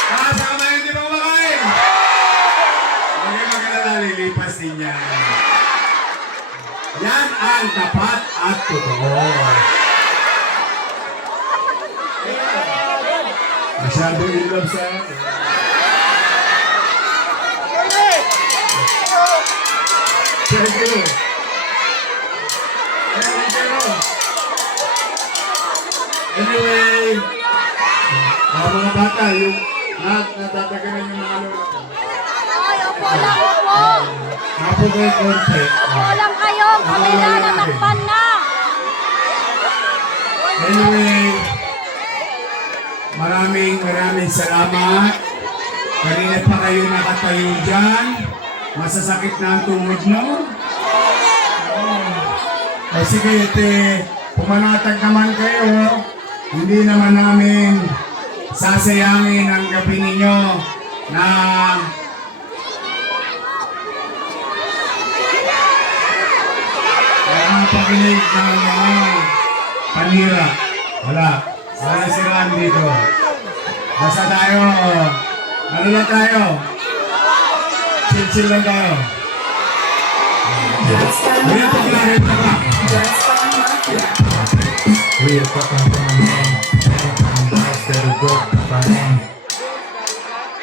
Sa kamay, hindi pa kumakain. Huwag kayo mag-alala, lilipas din yan. Yan ang tapat at totoo. Masyado in love sa akin. Thank you. Anyway, mga bata, yung natatagan yung mga lola ko. Ay, opo lang, opo. Hapo kayo konti. Opo lang kayo. Kami na, natakpan na. Anyway, maraming salamat. Kanina pa kayo nakatayo dyan. Masasakit na ang tungod mo. O sige, pumanatag naman kayo. Hindi naman namin sasayangin ang gabi ninyo na pakinig ng mga panira. Wala. Wala sila dito. Basta tayo. Ano lang tayo? Chill lang tayo. Real talk lang, real talk lang. Real talk lang from a man. Meron kang bars pero broke pa rin.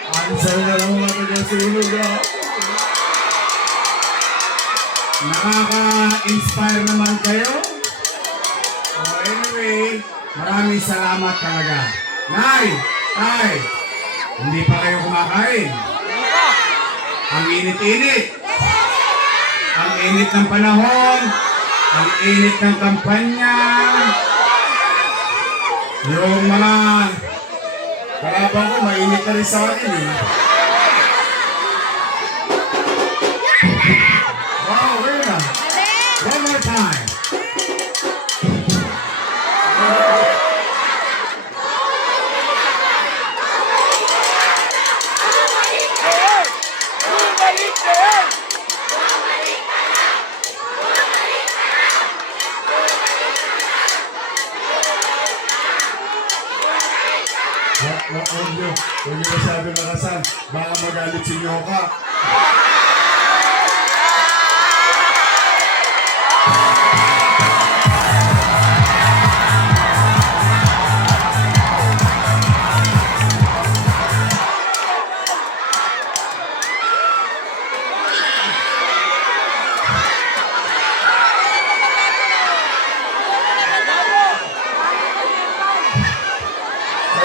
Ang sarap na lang mga taga-sunog ah. Nakaka-inspire naman kayo. Anyway, maraming salamat talaga. Nay! Tay! Hindi pa kayo kumakain. Ang init-init. Ang init ng panahon. Ang init ng kampanya. Yung mga kalabang ko, mainit na rin sa akin eh. Wow, Rita. One more time. Bumalik na yan! Huwag niyo masyado nakasan. Baka magalit si Nyoka.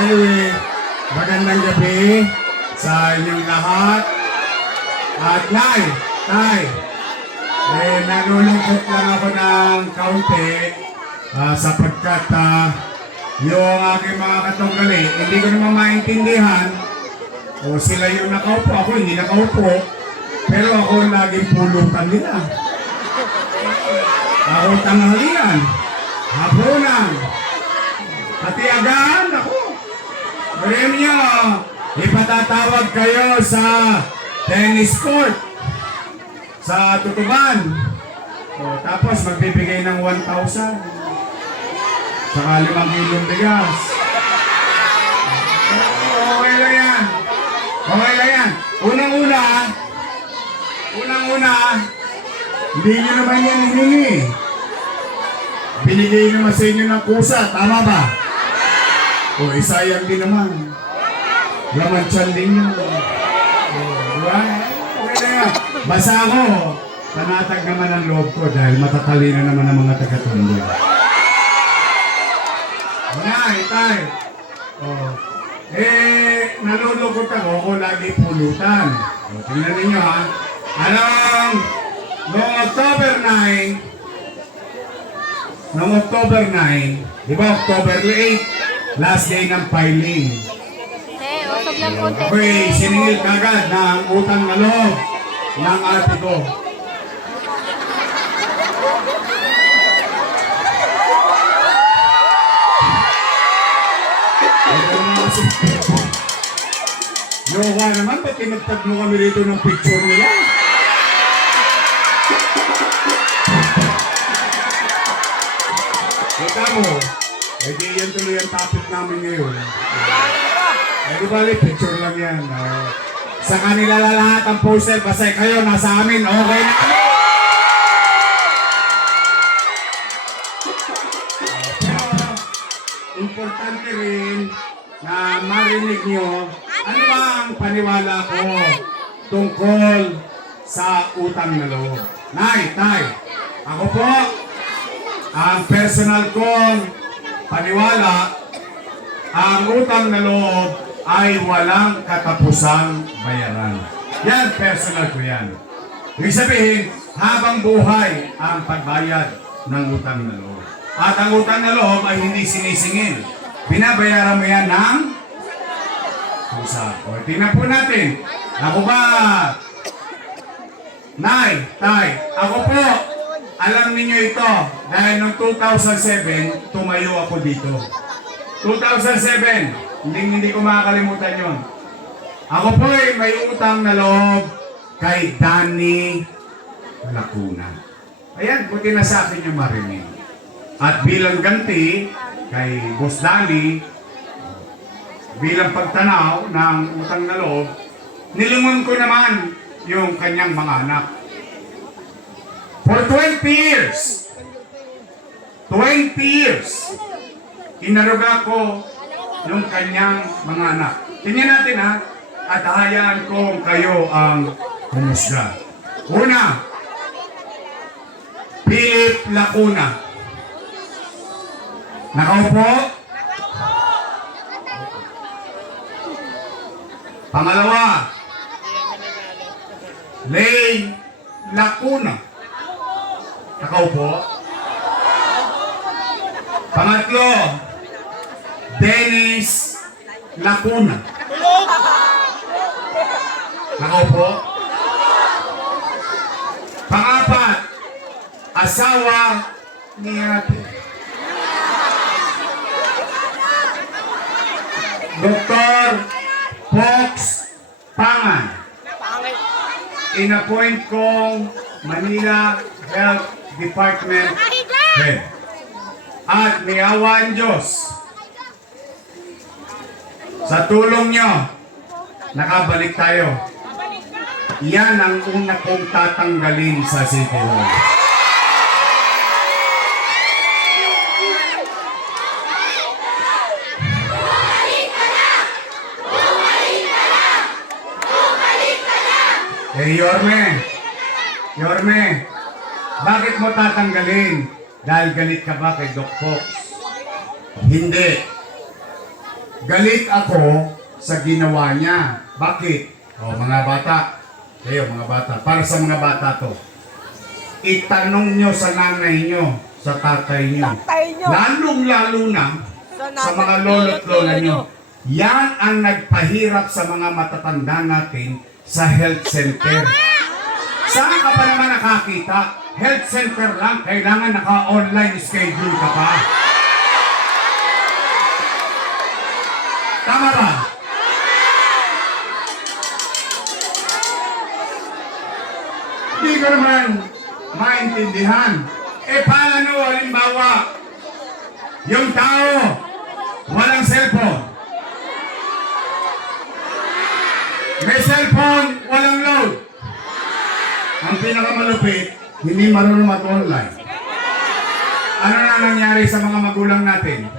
Anyway, magandang gabi sa inyong lahat. At Nay, nalulungkot lang ako ng kaunti sapagkat yung aking mga katunggali, hindi ko naman maintindihan o sila yung nakaupo, ako hindi nakaupo, pero ako laging pulutan nila. Ako tanghalian, hapunan, hatiagaan ako. Ngayon nyo, ipatatawag kayo sa tennis court sa Tutuban. O, tapos magbibigay ng 1,000. Saka 5 kilong bigas. Okay lang yan. Okay lang yan. Unang-una, hindi nyo naman yan hiningi. Binigay naman sa inyo ng kusa, tama ba? O, isayang din naman. Laman tiyan din yun. Diba? Okay na yan. Basta ako, panatag naman ang loob ko dahil matatalino naman ang mga taga-tundo. Tay. Nalulukot ako lagi pulutan. O, tingnan ninyo ha. Noong October 9, di ba October 8, last day ng filing. Usog lang konti. Okay, siningil kagad ng utang na loob ng ate ko. Yoga naman, ba't tinagtag mo kami rito ng picture nila? Kita mo, di yan tuloy ang topic namin ngayon. Di bali, picture lang yan. Sa kanila lahat ang poster, basta kayo nasa amin, okay na kami. Pero, importante rin na marinig nyo ano ba ang paniwala ko tungkol sa utang na loob. Nay, ako po, ang personal kong paniwala ang utang na loob ay walang katapusang bayaran. Yan, personal ko yan. Ibig sabihin, habang buhay ang pagbayad ng utang na loob. At ang utang na loob ay hindi sinisingil. Binabayaran mo yan ng kusa. O, tingnan po natin. Ako ba? Nay, tay, ako po. Alam ninyo ito. Dahil noong 2007, tumayo ako dito. 2007, hindi ko makakalimutan yon. Ako po ay may utang na loob kay Danny Lacuna. Ayan, buti na sa akin yung marinig. At bilang ganti kay Boss Danny, bilang pagtanaw ng utang na loob, nilingon ko naman yung kanyang mga anak. For 20 years, inaruga ko yung kanyang mga anak. Tingnan natin ha, at hayaan ko kayo ang humusga. Una, Philip Lacuna. Nakaupo? Pangalawa, Lay Lacuna. Nakaupo? Pangatlo, Dennis Lacuna. Nakaupo? Pangapat, asawa ni ate. Dr. Fox Pangan. In-appoint kong Manila Health Department Head. At may awa ang Diyos. Sa tulong nyo, nakabalik tayo. Yan ang una kong tatanggalin sa City Hall. Eh, Yorme, bakit mo tatanggalin? Dahil galit ka ba kay Doc Fox? Hindi. Galit ako sa ginawa niya. Bakit? O, mga bata. Kayo, mga bata. Para sa mga bata to. Itanong nyo sa nanay nyo, sa tatay nyo. Lalong-lalo na sa mga lolo't lola nyo. Yan ang nagpahirap sa mga matatanda natin sa health center. Saan ka pa naman nakakita? Health center lang, kailangan naka-online schedule ka pa. Tama ba? Hindi ko naman maintindihan. Eh paano, halimbawa, yung tao, walang cellphone. May cellphone, walang load. Ang pinakamalupit, hindi marunong mag-online. Ano na nangyari sa mga magulang natin?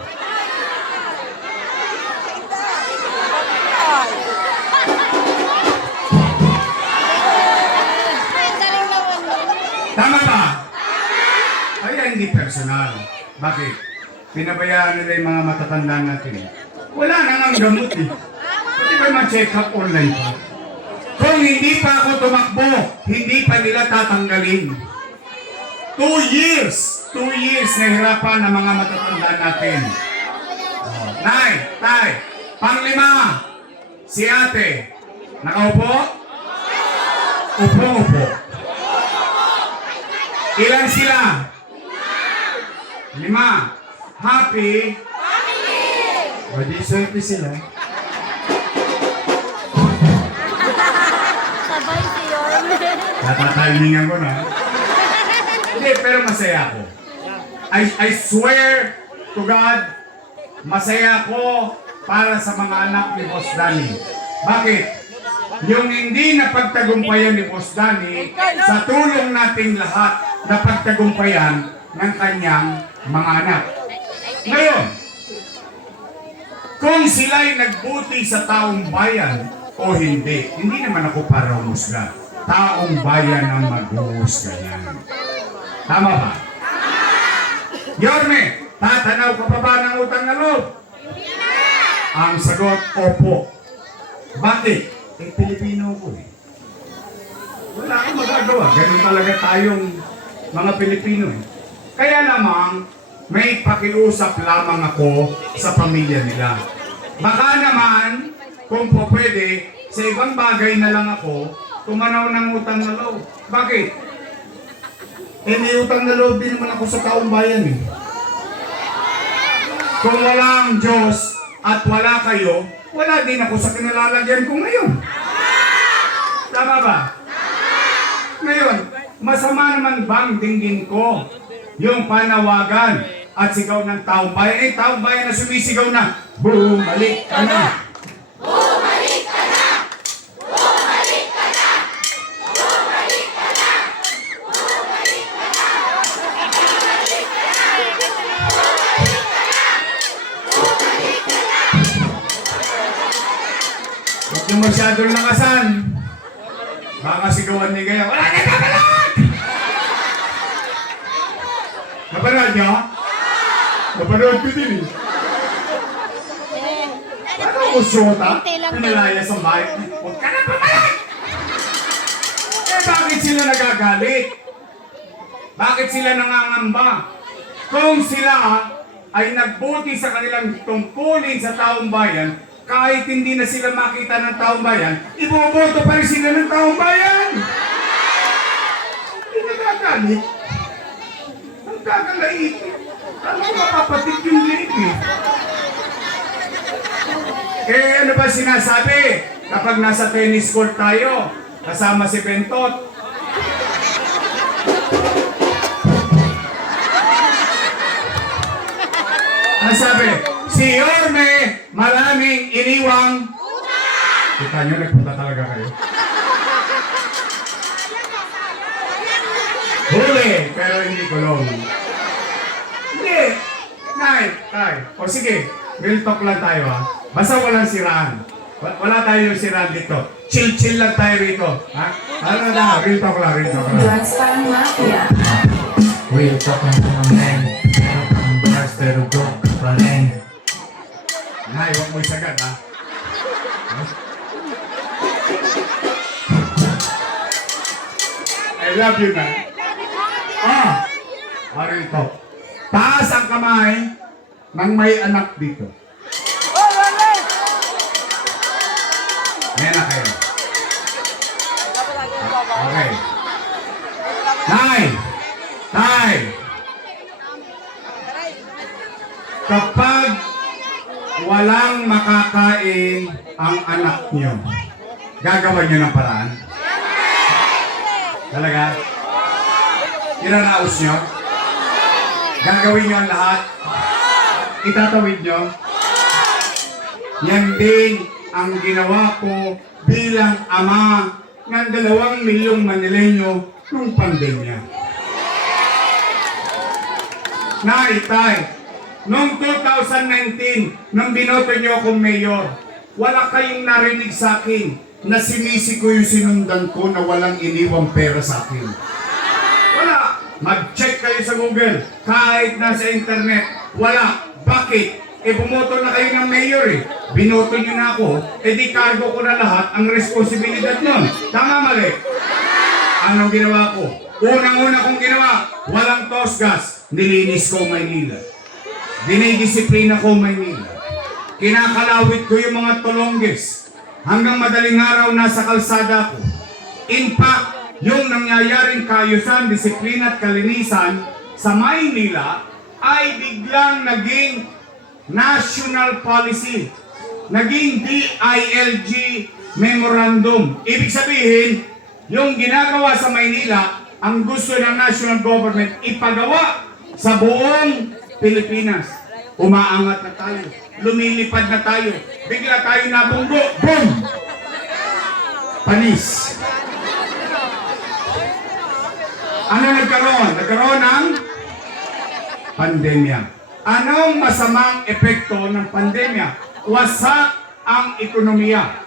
Tama ba? Ay, hindi personal. Bakit? Pinabayaan nila yung mga matatanda natin. Wala na nga gamot eh. Pwede ba ma-check up online pa? Kung hindi pa ako tumakbo, hindi pa nila tatanggalin. 2 years nahirapan ng mga matatanda natin. Oh. Nay, tay, panglima, si ate, nakaupo? Upo. Ilan sila? 5. Happy? O di swerte sila. Sabay si Yorme. Natatimingan ko na. Hindi, pero masaya ako. I swear to God, masaya ako para sa mga anak ni Boss Danny. Bakit? Yung hindi napagtagumpayan ni Boss Danny, sa tulong nating lahat, napagtagumpayan ng kanyang mga anak. Ngayon, kung sila'y nagbuti sa taong bayan o hindi naman ako para humusga. Taong bayan ang maghuhusga niyan. Tama ba? Yorme, tatanaw ka pa ba ng utang na loob? Ang sagot, opo. Bakit? Pilipino ko eh. Wala akong magagawa. Ganun talaga tayong mga Pilipino eh. Kaya lamang, may pakiusap lamang ako sa pamilya nila. Baka naman, kung po pwede, sa ibang bagay na lang ako, tumanaw ng utang na loob. Bakit? May utang na loob din naman ako sa taong bayan eh. Kung wala ang Diyos at wala kayo, wala din ako sa kinalalagyan ko ngayon. Tama ba? Ngayon, masama naman bang dinggin ko yung panawagan at sigaw ng taong bayan? Taong bayan na sumisigaw na, bumalik ka na! Bumalik ka na! Bumalik ka na! Bumalik ka na! Bumalik ka na! Bumalik ka na! Bumalik ka na! Huwag niyo masyadong lakasan. Baka sigawan ni Gaya, wala na kapalag! Napanood niyo? Napanood ko din eh. Paano ko syota? Pinalaya sa bahay. Huwag ka na pumalag! Bakit sila nagagalit? Bakit sila nangangamba? Kung sila ay nagbuti sa kanilang tungkulin sa taong bayan, kahit hindi na sila makita ng taong bayan, iboboto pa rin sila ng taong bayan. Hindi nagagalit. Ang gagalait. Ano mapapatid yung liit eh? Ano ba sinasabi? Kapag nasa tennis court tayo, kasama si Bentot, ano sabi? Si Yorme, maraming iniwang kita nyo, nagpunta talaga kayo. Huli, pero hindi kulong. Hindi. Tay. O sige, real talk lang tayo ha. Basta walang siraan. Wala tayong siraan dito. Chill lang tayo rito. Ha? Ano na, real talk lang. Real talk ng mga men. Meron kang bars pero broke ka pa rin. Nay, huwag mo isagad ha. I love you, Nay. Real talk. Taas ang kamay ng may anak dito. May anak kayo. Okay. Nay! Kapag walang makakain ang anak niyo, gagawa niyo ng paraan? Talaga? Iraraos niyo? Gagawin niyo ang lahat? Itatawid niyo? Yan din ang ginawa ko bilang ama ng 2 milyong Manileño nung pandemya. Tay, noong 2019, nung binoto niyo akong mayor, wala kayong narinig sa akin na sinisi ko yung sinundan ko na walang iniwang pera sa akin. Wala. Mag-check kayo sa Google. Kahit nasa internet. Wala. Bakit? Bumoto na kayo ng mayor eh. Binoto niyo na ako. Di cargo ko na lahat ang responsibilidad nun. Tama, mali? Anong ginawa ko? Unang-una kong ginawa, walang tosgas. Nilinis ko Maynila. Dinidisiplina ko Maynila. Kinakalawit ko yung mga tulongges. Hanggang madaling araw nasa kalsada ko. In fact, yung nangyayaring kaayusan, disiplina at kalinisan sa Maynila ay biglang naging national policy. Naging DILG memorandum. Ibig sabihin, yung ginagawa sa Maynila, ang gusto ng national government ipagawa sa buong Pilipinas. Umaangat na tayo. Lumilipad na tayo. Bigla tayo nabunggo. Boom! Panis. Ano nagkaroon? Nagkaroon ng pandemya. Anong masamang epekto ng pandemya? Wasak ang ekonomiya.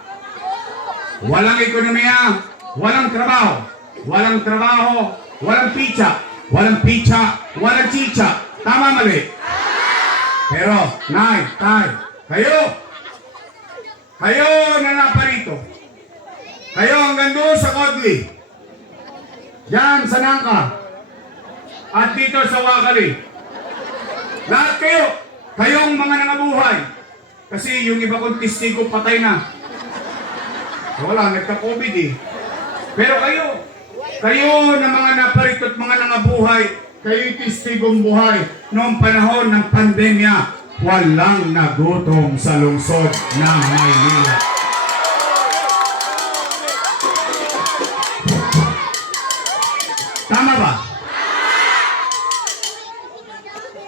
Walang ekonomiya, walang trabaho. Walang trabaho, walang pizza. Walang pizza, walang chicha. Tama, mali? Pero, Nay, Tay, kayo, Kayo na naparito. Kayo hanggang doon sa Kodli. Diyan sa Nangka. At dito sa Wakali. Lahat kayo. Kayong mga nangabuhay. Kasi yung iba kong testigo patay na. Wala, nagka-COVID eh. Pero kayo na mga naparito at mga nangabuhay, kayo'y testigong buhay noong panahon ng pandemya, walang nagutom sa lungsod ng Maynila. Tama ba?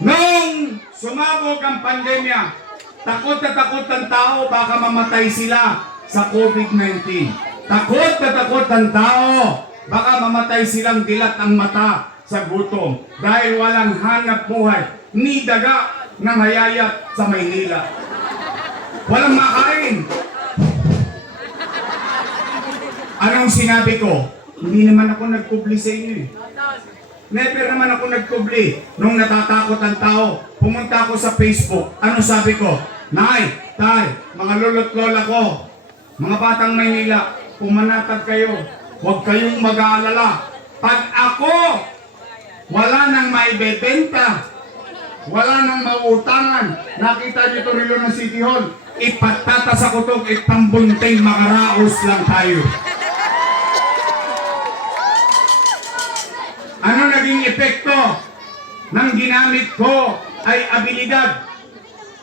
Nung sumabog ang pandemya, takot na takot ang tao, baka mamatay sila sa COVID-19. Takot na takot ang tao, baka mamatay silang dilat ang mata sa gutom dahil walang hanap buhay, ni daga ng hayayat sa Maynila. Walang makain. Anong sinabi ko? Hindi naman ako nagpubli sa inyo eh. Never naman ako nagpubli. Nung natatakot ang tao, pumunta ako sa Facebook. Ano sabi ko? Nay, tay, mga lolo't lola ko, mga batang Maynila, pumanatag kayo. Huwag kayong mag-aalala. Pag ako, wala nang maibebenta, wala nang mauutangan, nakita niyo ito rilo ng City Hall, ipatatas ako ito, ipambunting makaraos lang tayo. Ano naging epekto ng ginamit ko ay abilidad?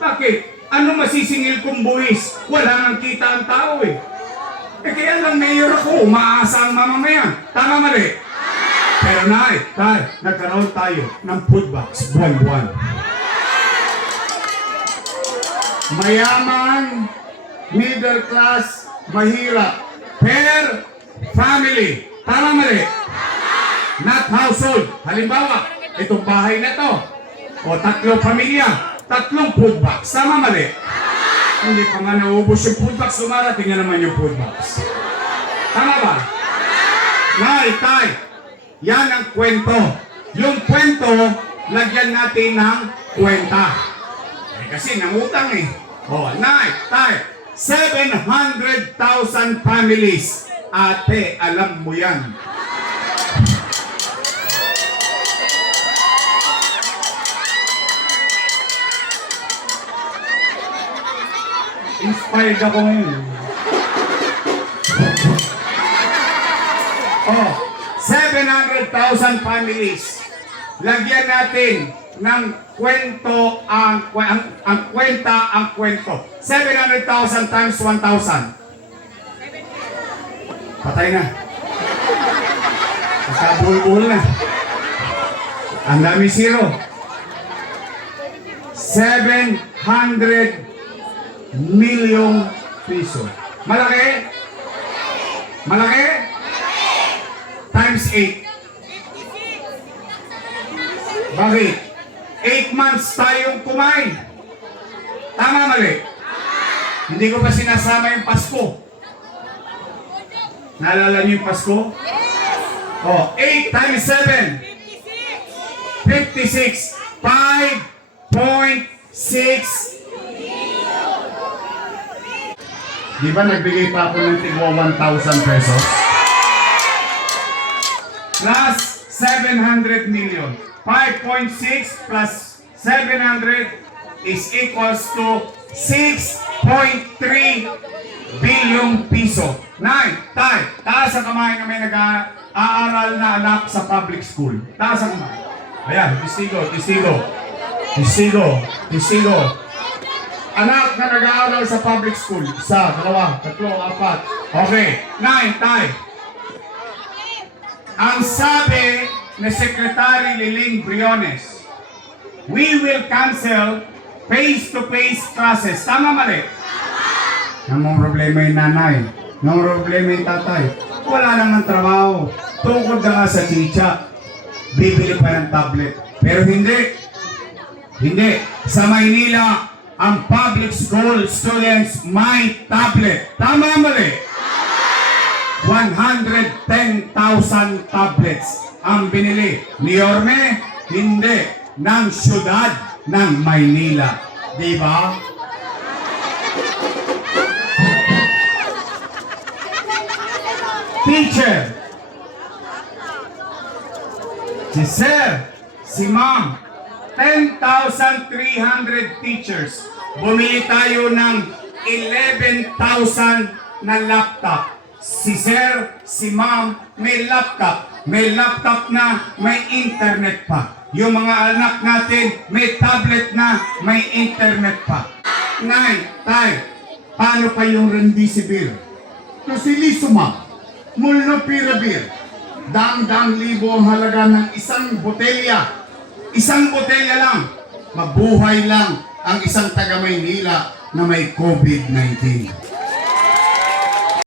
Bakit? Ano masisingil kong buwis? Wala nang kita ang tao eh. Kaya lang mayor ako, umaasa ang mamamayan. Tama mali? Pero tay, nagkaroon tayo ng food box buwan-buwan. Mayaman, middle class, mahirap, per family. Tama mali? Not household. Halimbawa, itong bahay na to, o 3 pamilya, 3 food box. Tama mali? Hindi pa nga naubos yung food box, dumarating na naman yung food box. Tama ba? Tay, yan ang kwento. Yung kwento, lagyan natin ng kwenta. Kasi nangutang eh. Tay, 700,000 families. Ate, alam mo yan. Inspired ako ngayon. 700,000 families. Lagyan natin ng kwento ang kwenta ang kwento. 700,000 times 1,000. Patay na. Magkabuhol-buhol na. Ang dami zero. 700 milyong piso. Malaki? Malaki? Times 8. Bakit? 8 months tayong kumain. Tama mali? Hindi ko pa sinasama yung Pasko. Naalala niyo yung Pasko? 8 times 7. 56. 5.6. Di ba nagbigay pa ako ng tigwa 1,000 pesos? Plus 700 million. 5.6 plus 700 is equals to 6.3 billion piso. Tay, taas ang kamay na may nag-aaral na anak sa public school. Taas ang kamay. Ayan, testigo. Anak na nag-aaral sa public school. 1, 2, 3, 4. Okay. Tay. Ang sabi ni Secretary Liling Briones, we will cancel face-to-face classes. Tama mali? Namang problema yung nanay. Namang problema yung tatay. Wala naman trabaho. Tungkol na nga sa chicha. Bibili pa ng tablet. Pero hindi. Sa Maynila, ang public school students may tablet. Tama mali? 110,000 tablets ang binili ni Yorme, hindi, ng syudad ng Maynila. Di ba? teacher. Si sir, si ma'am, 10,300 teachers. Bumili tayo ng 11,000 na laptop. Si sir, si ma'am, may laptop. May laptop na may internet pa. Yung mga anak natin, may tablet na may internet pa. Nay, tay, paano pa yung remdesivir? Tocilizumab, molnupiravir, dang-dang libo ang halaga ng isang botelya. Isang botelya lang, mabuhay lang ang isang taga Maynila na may COVID-19.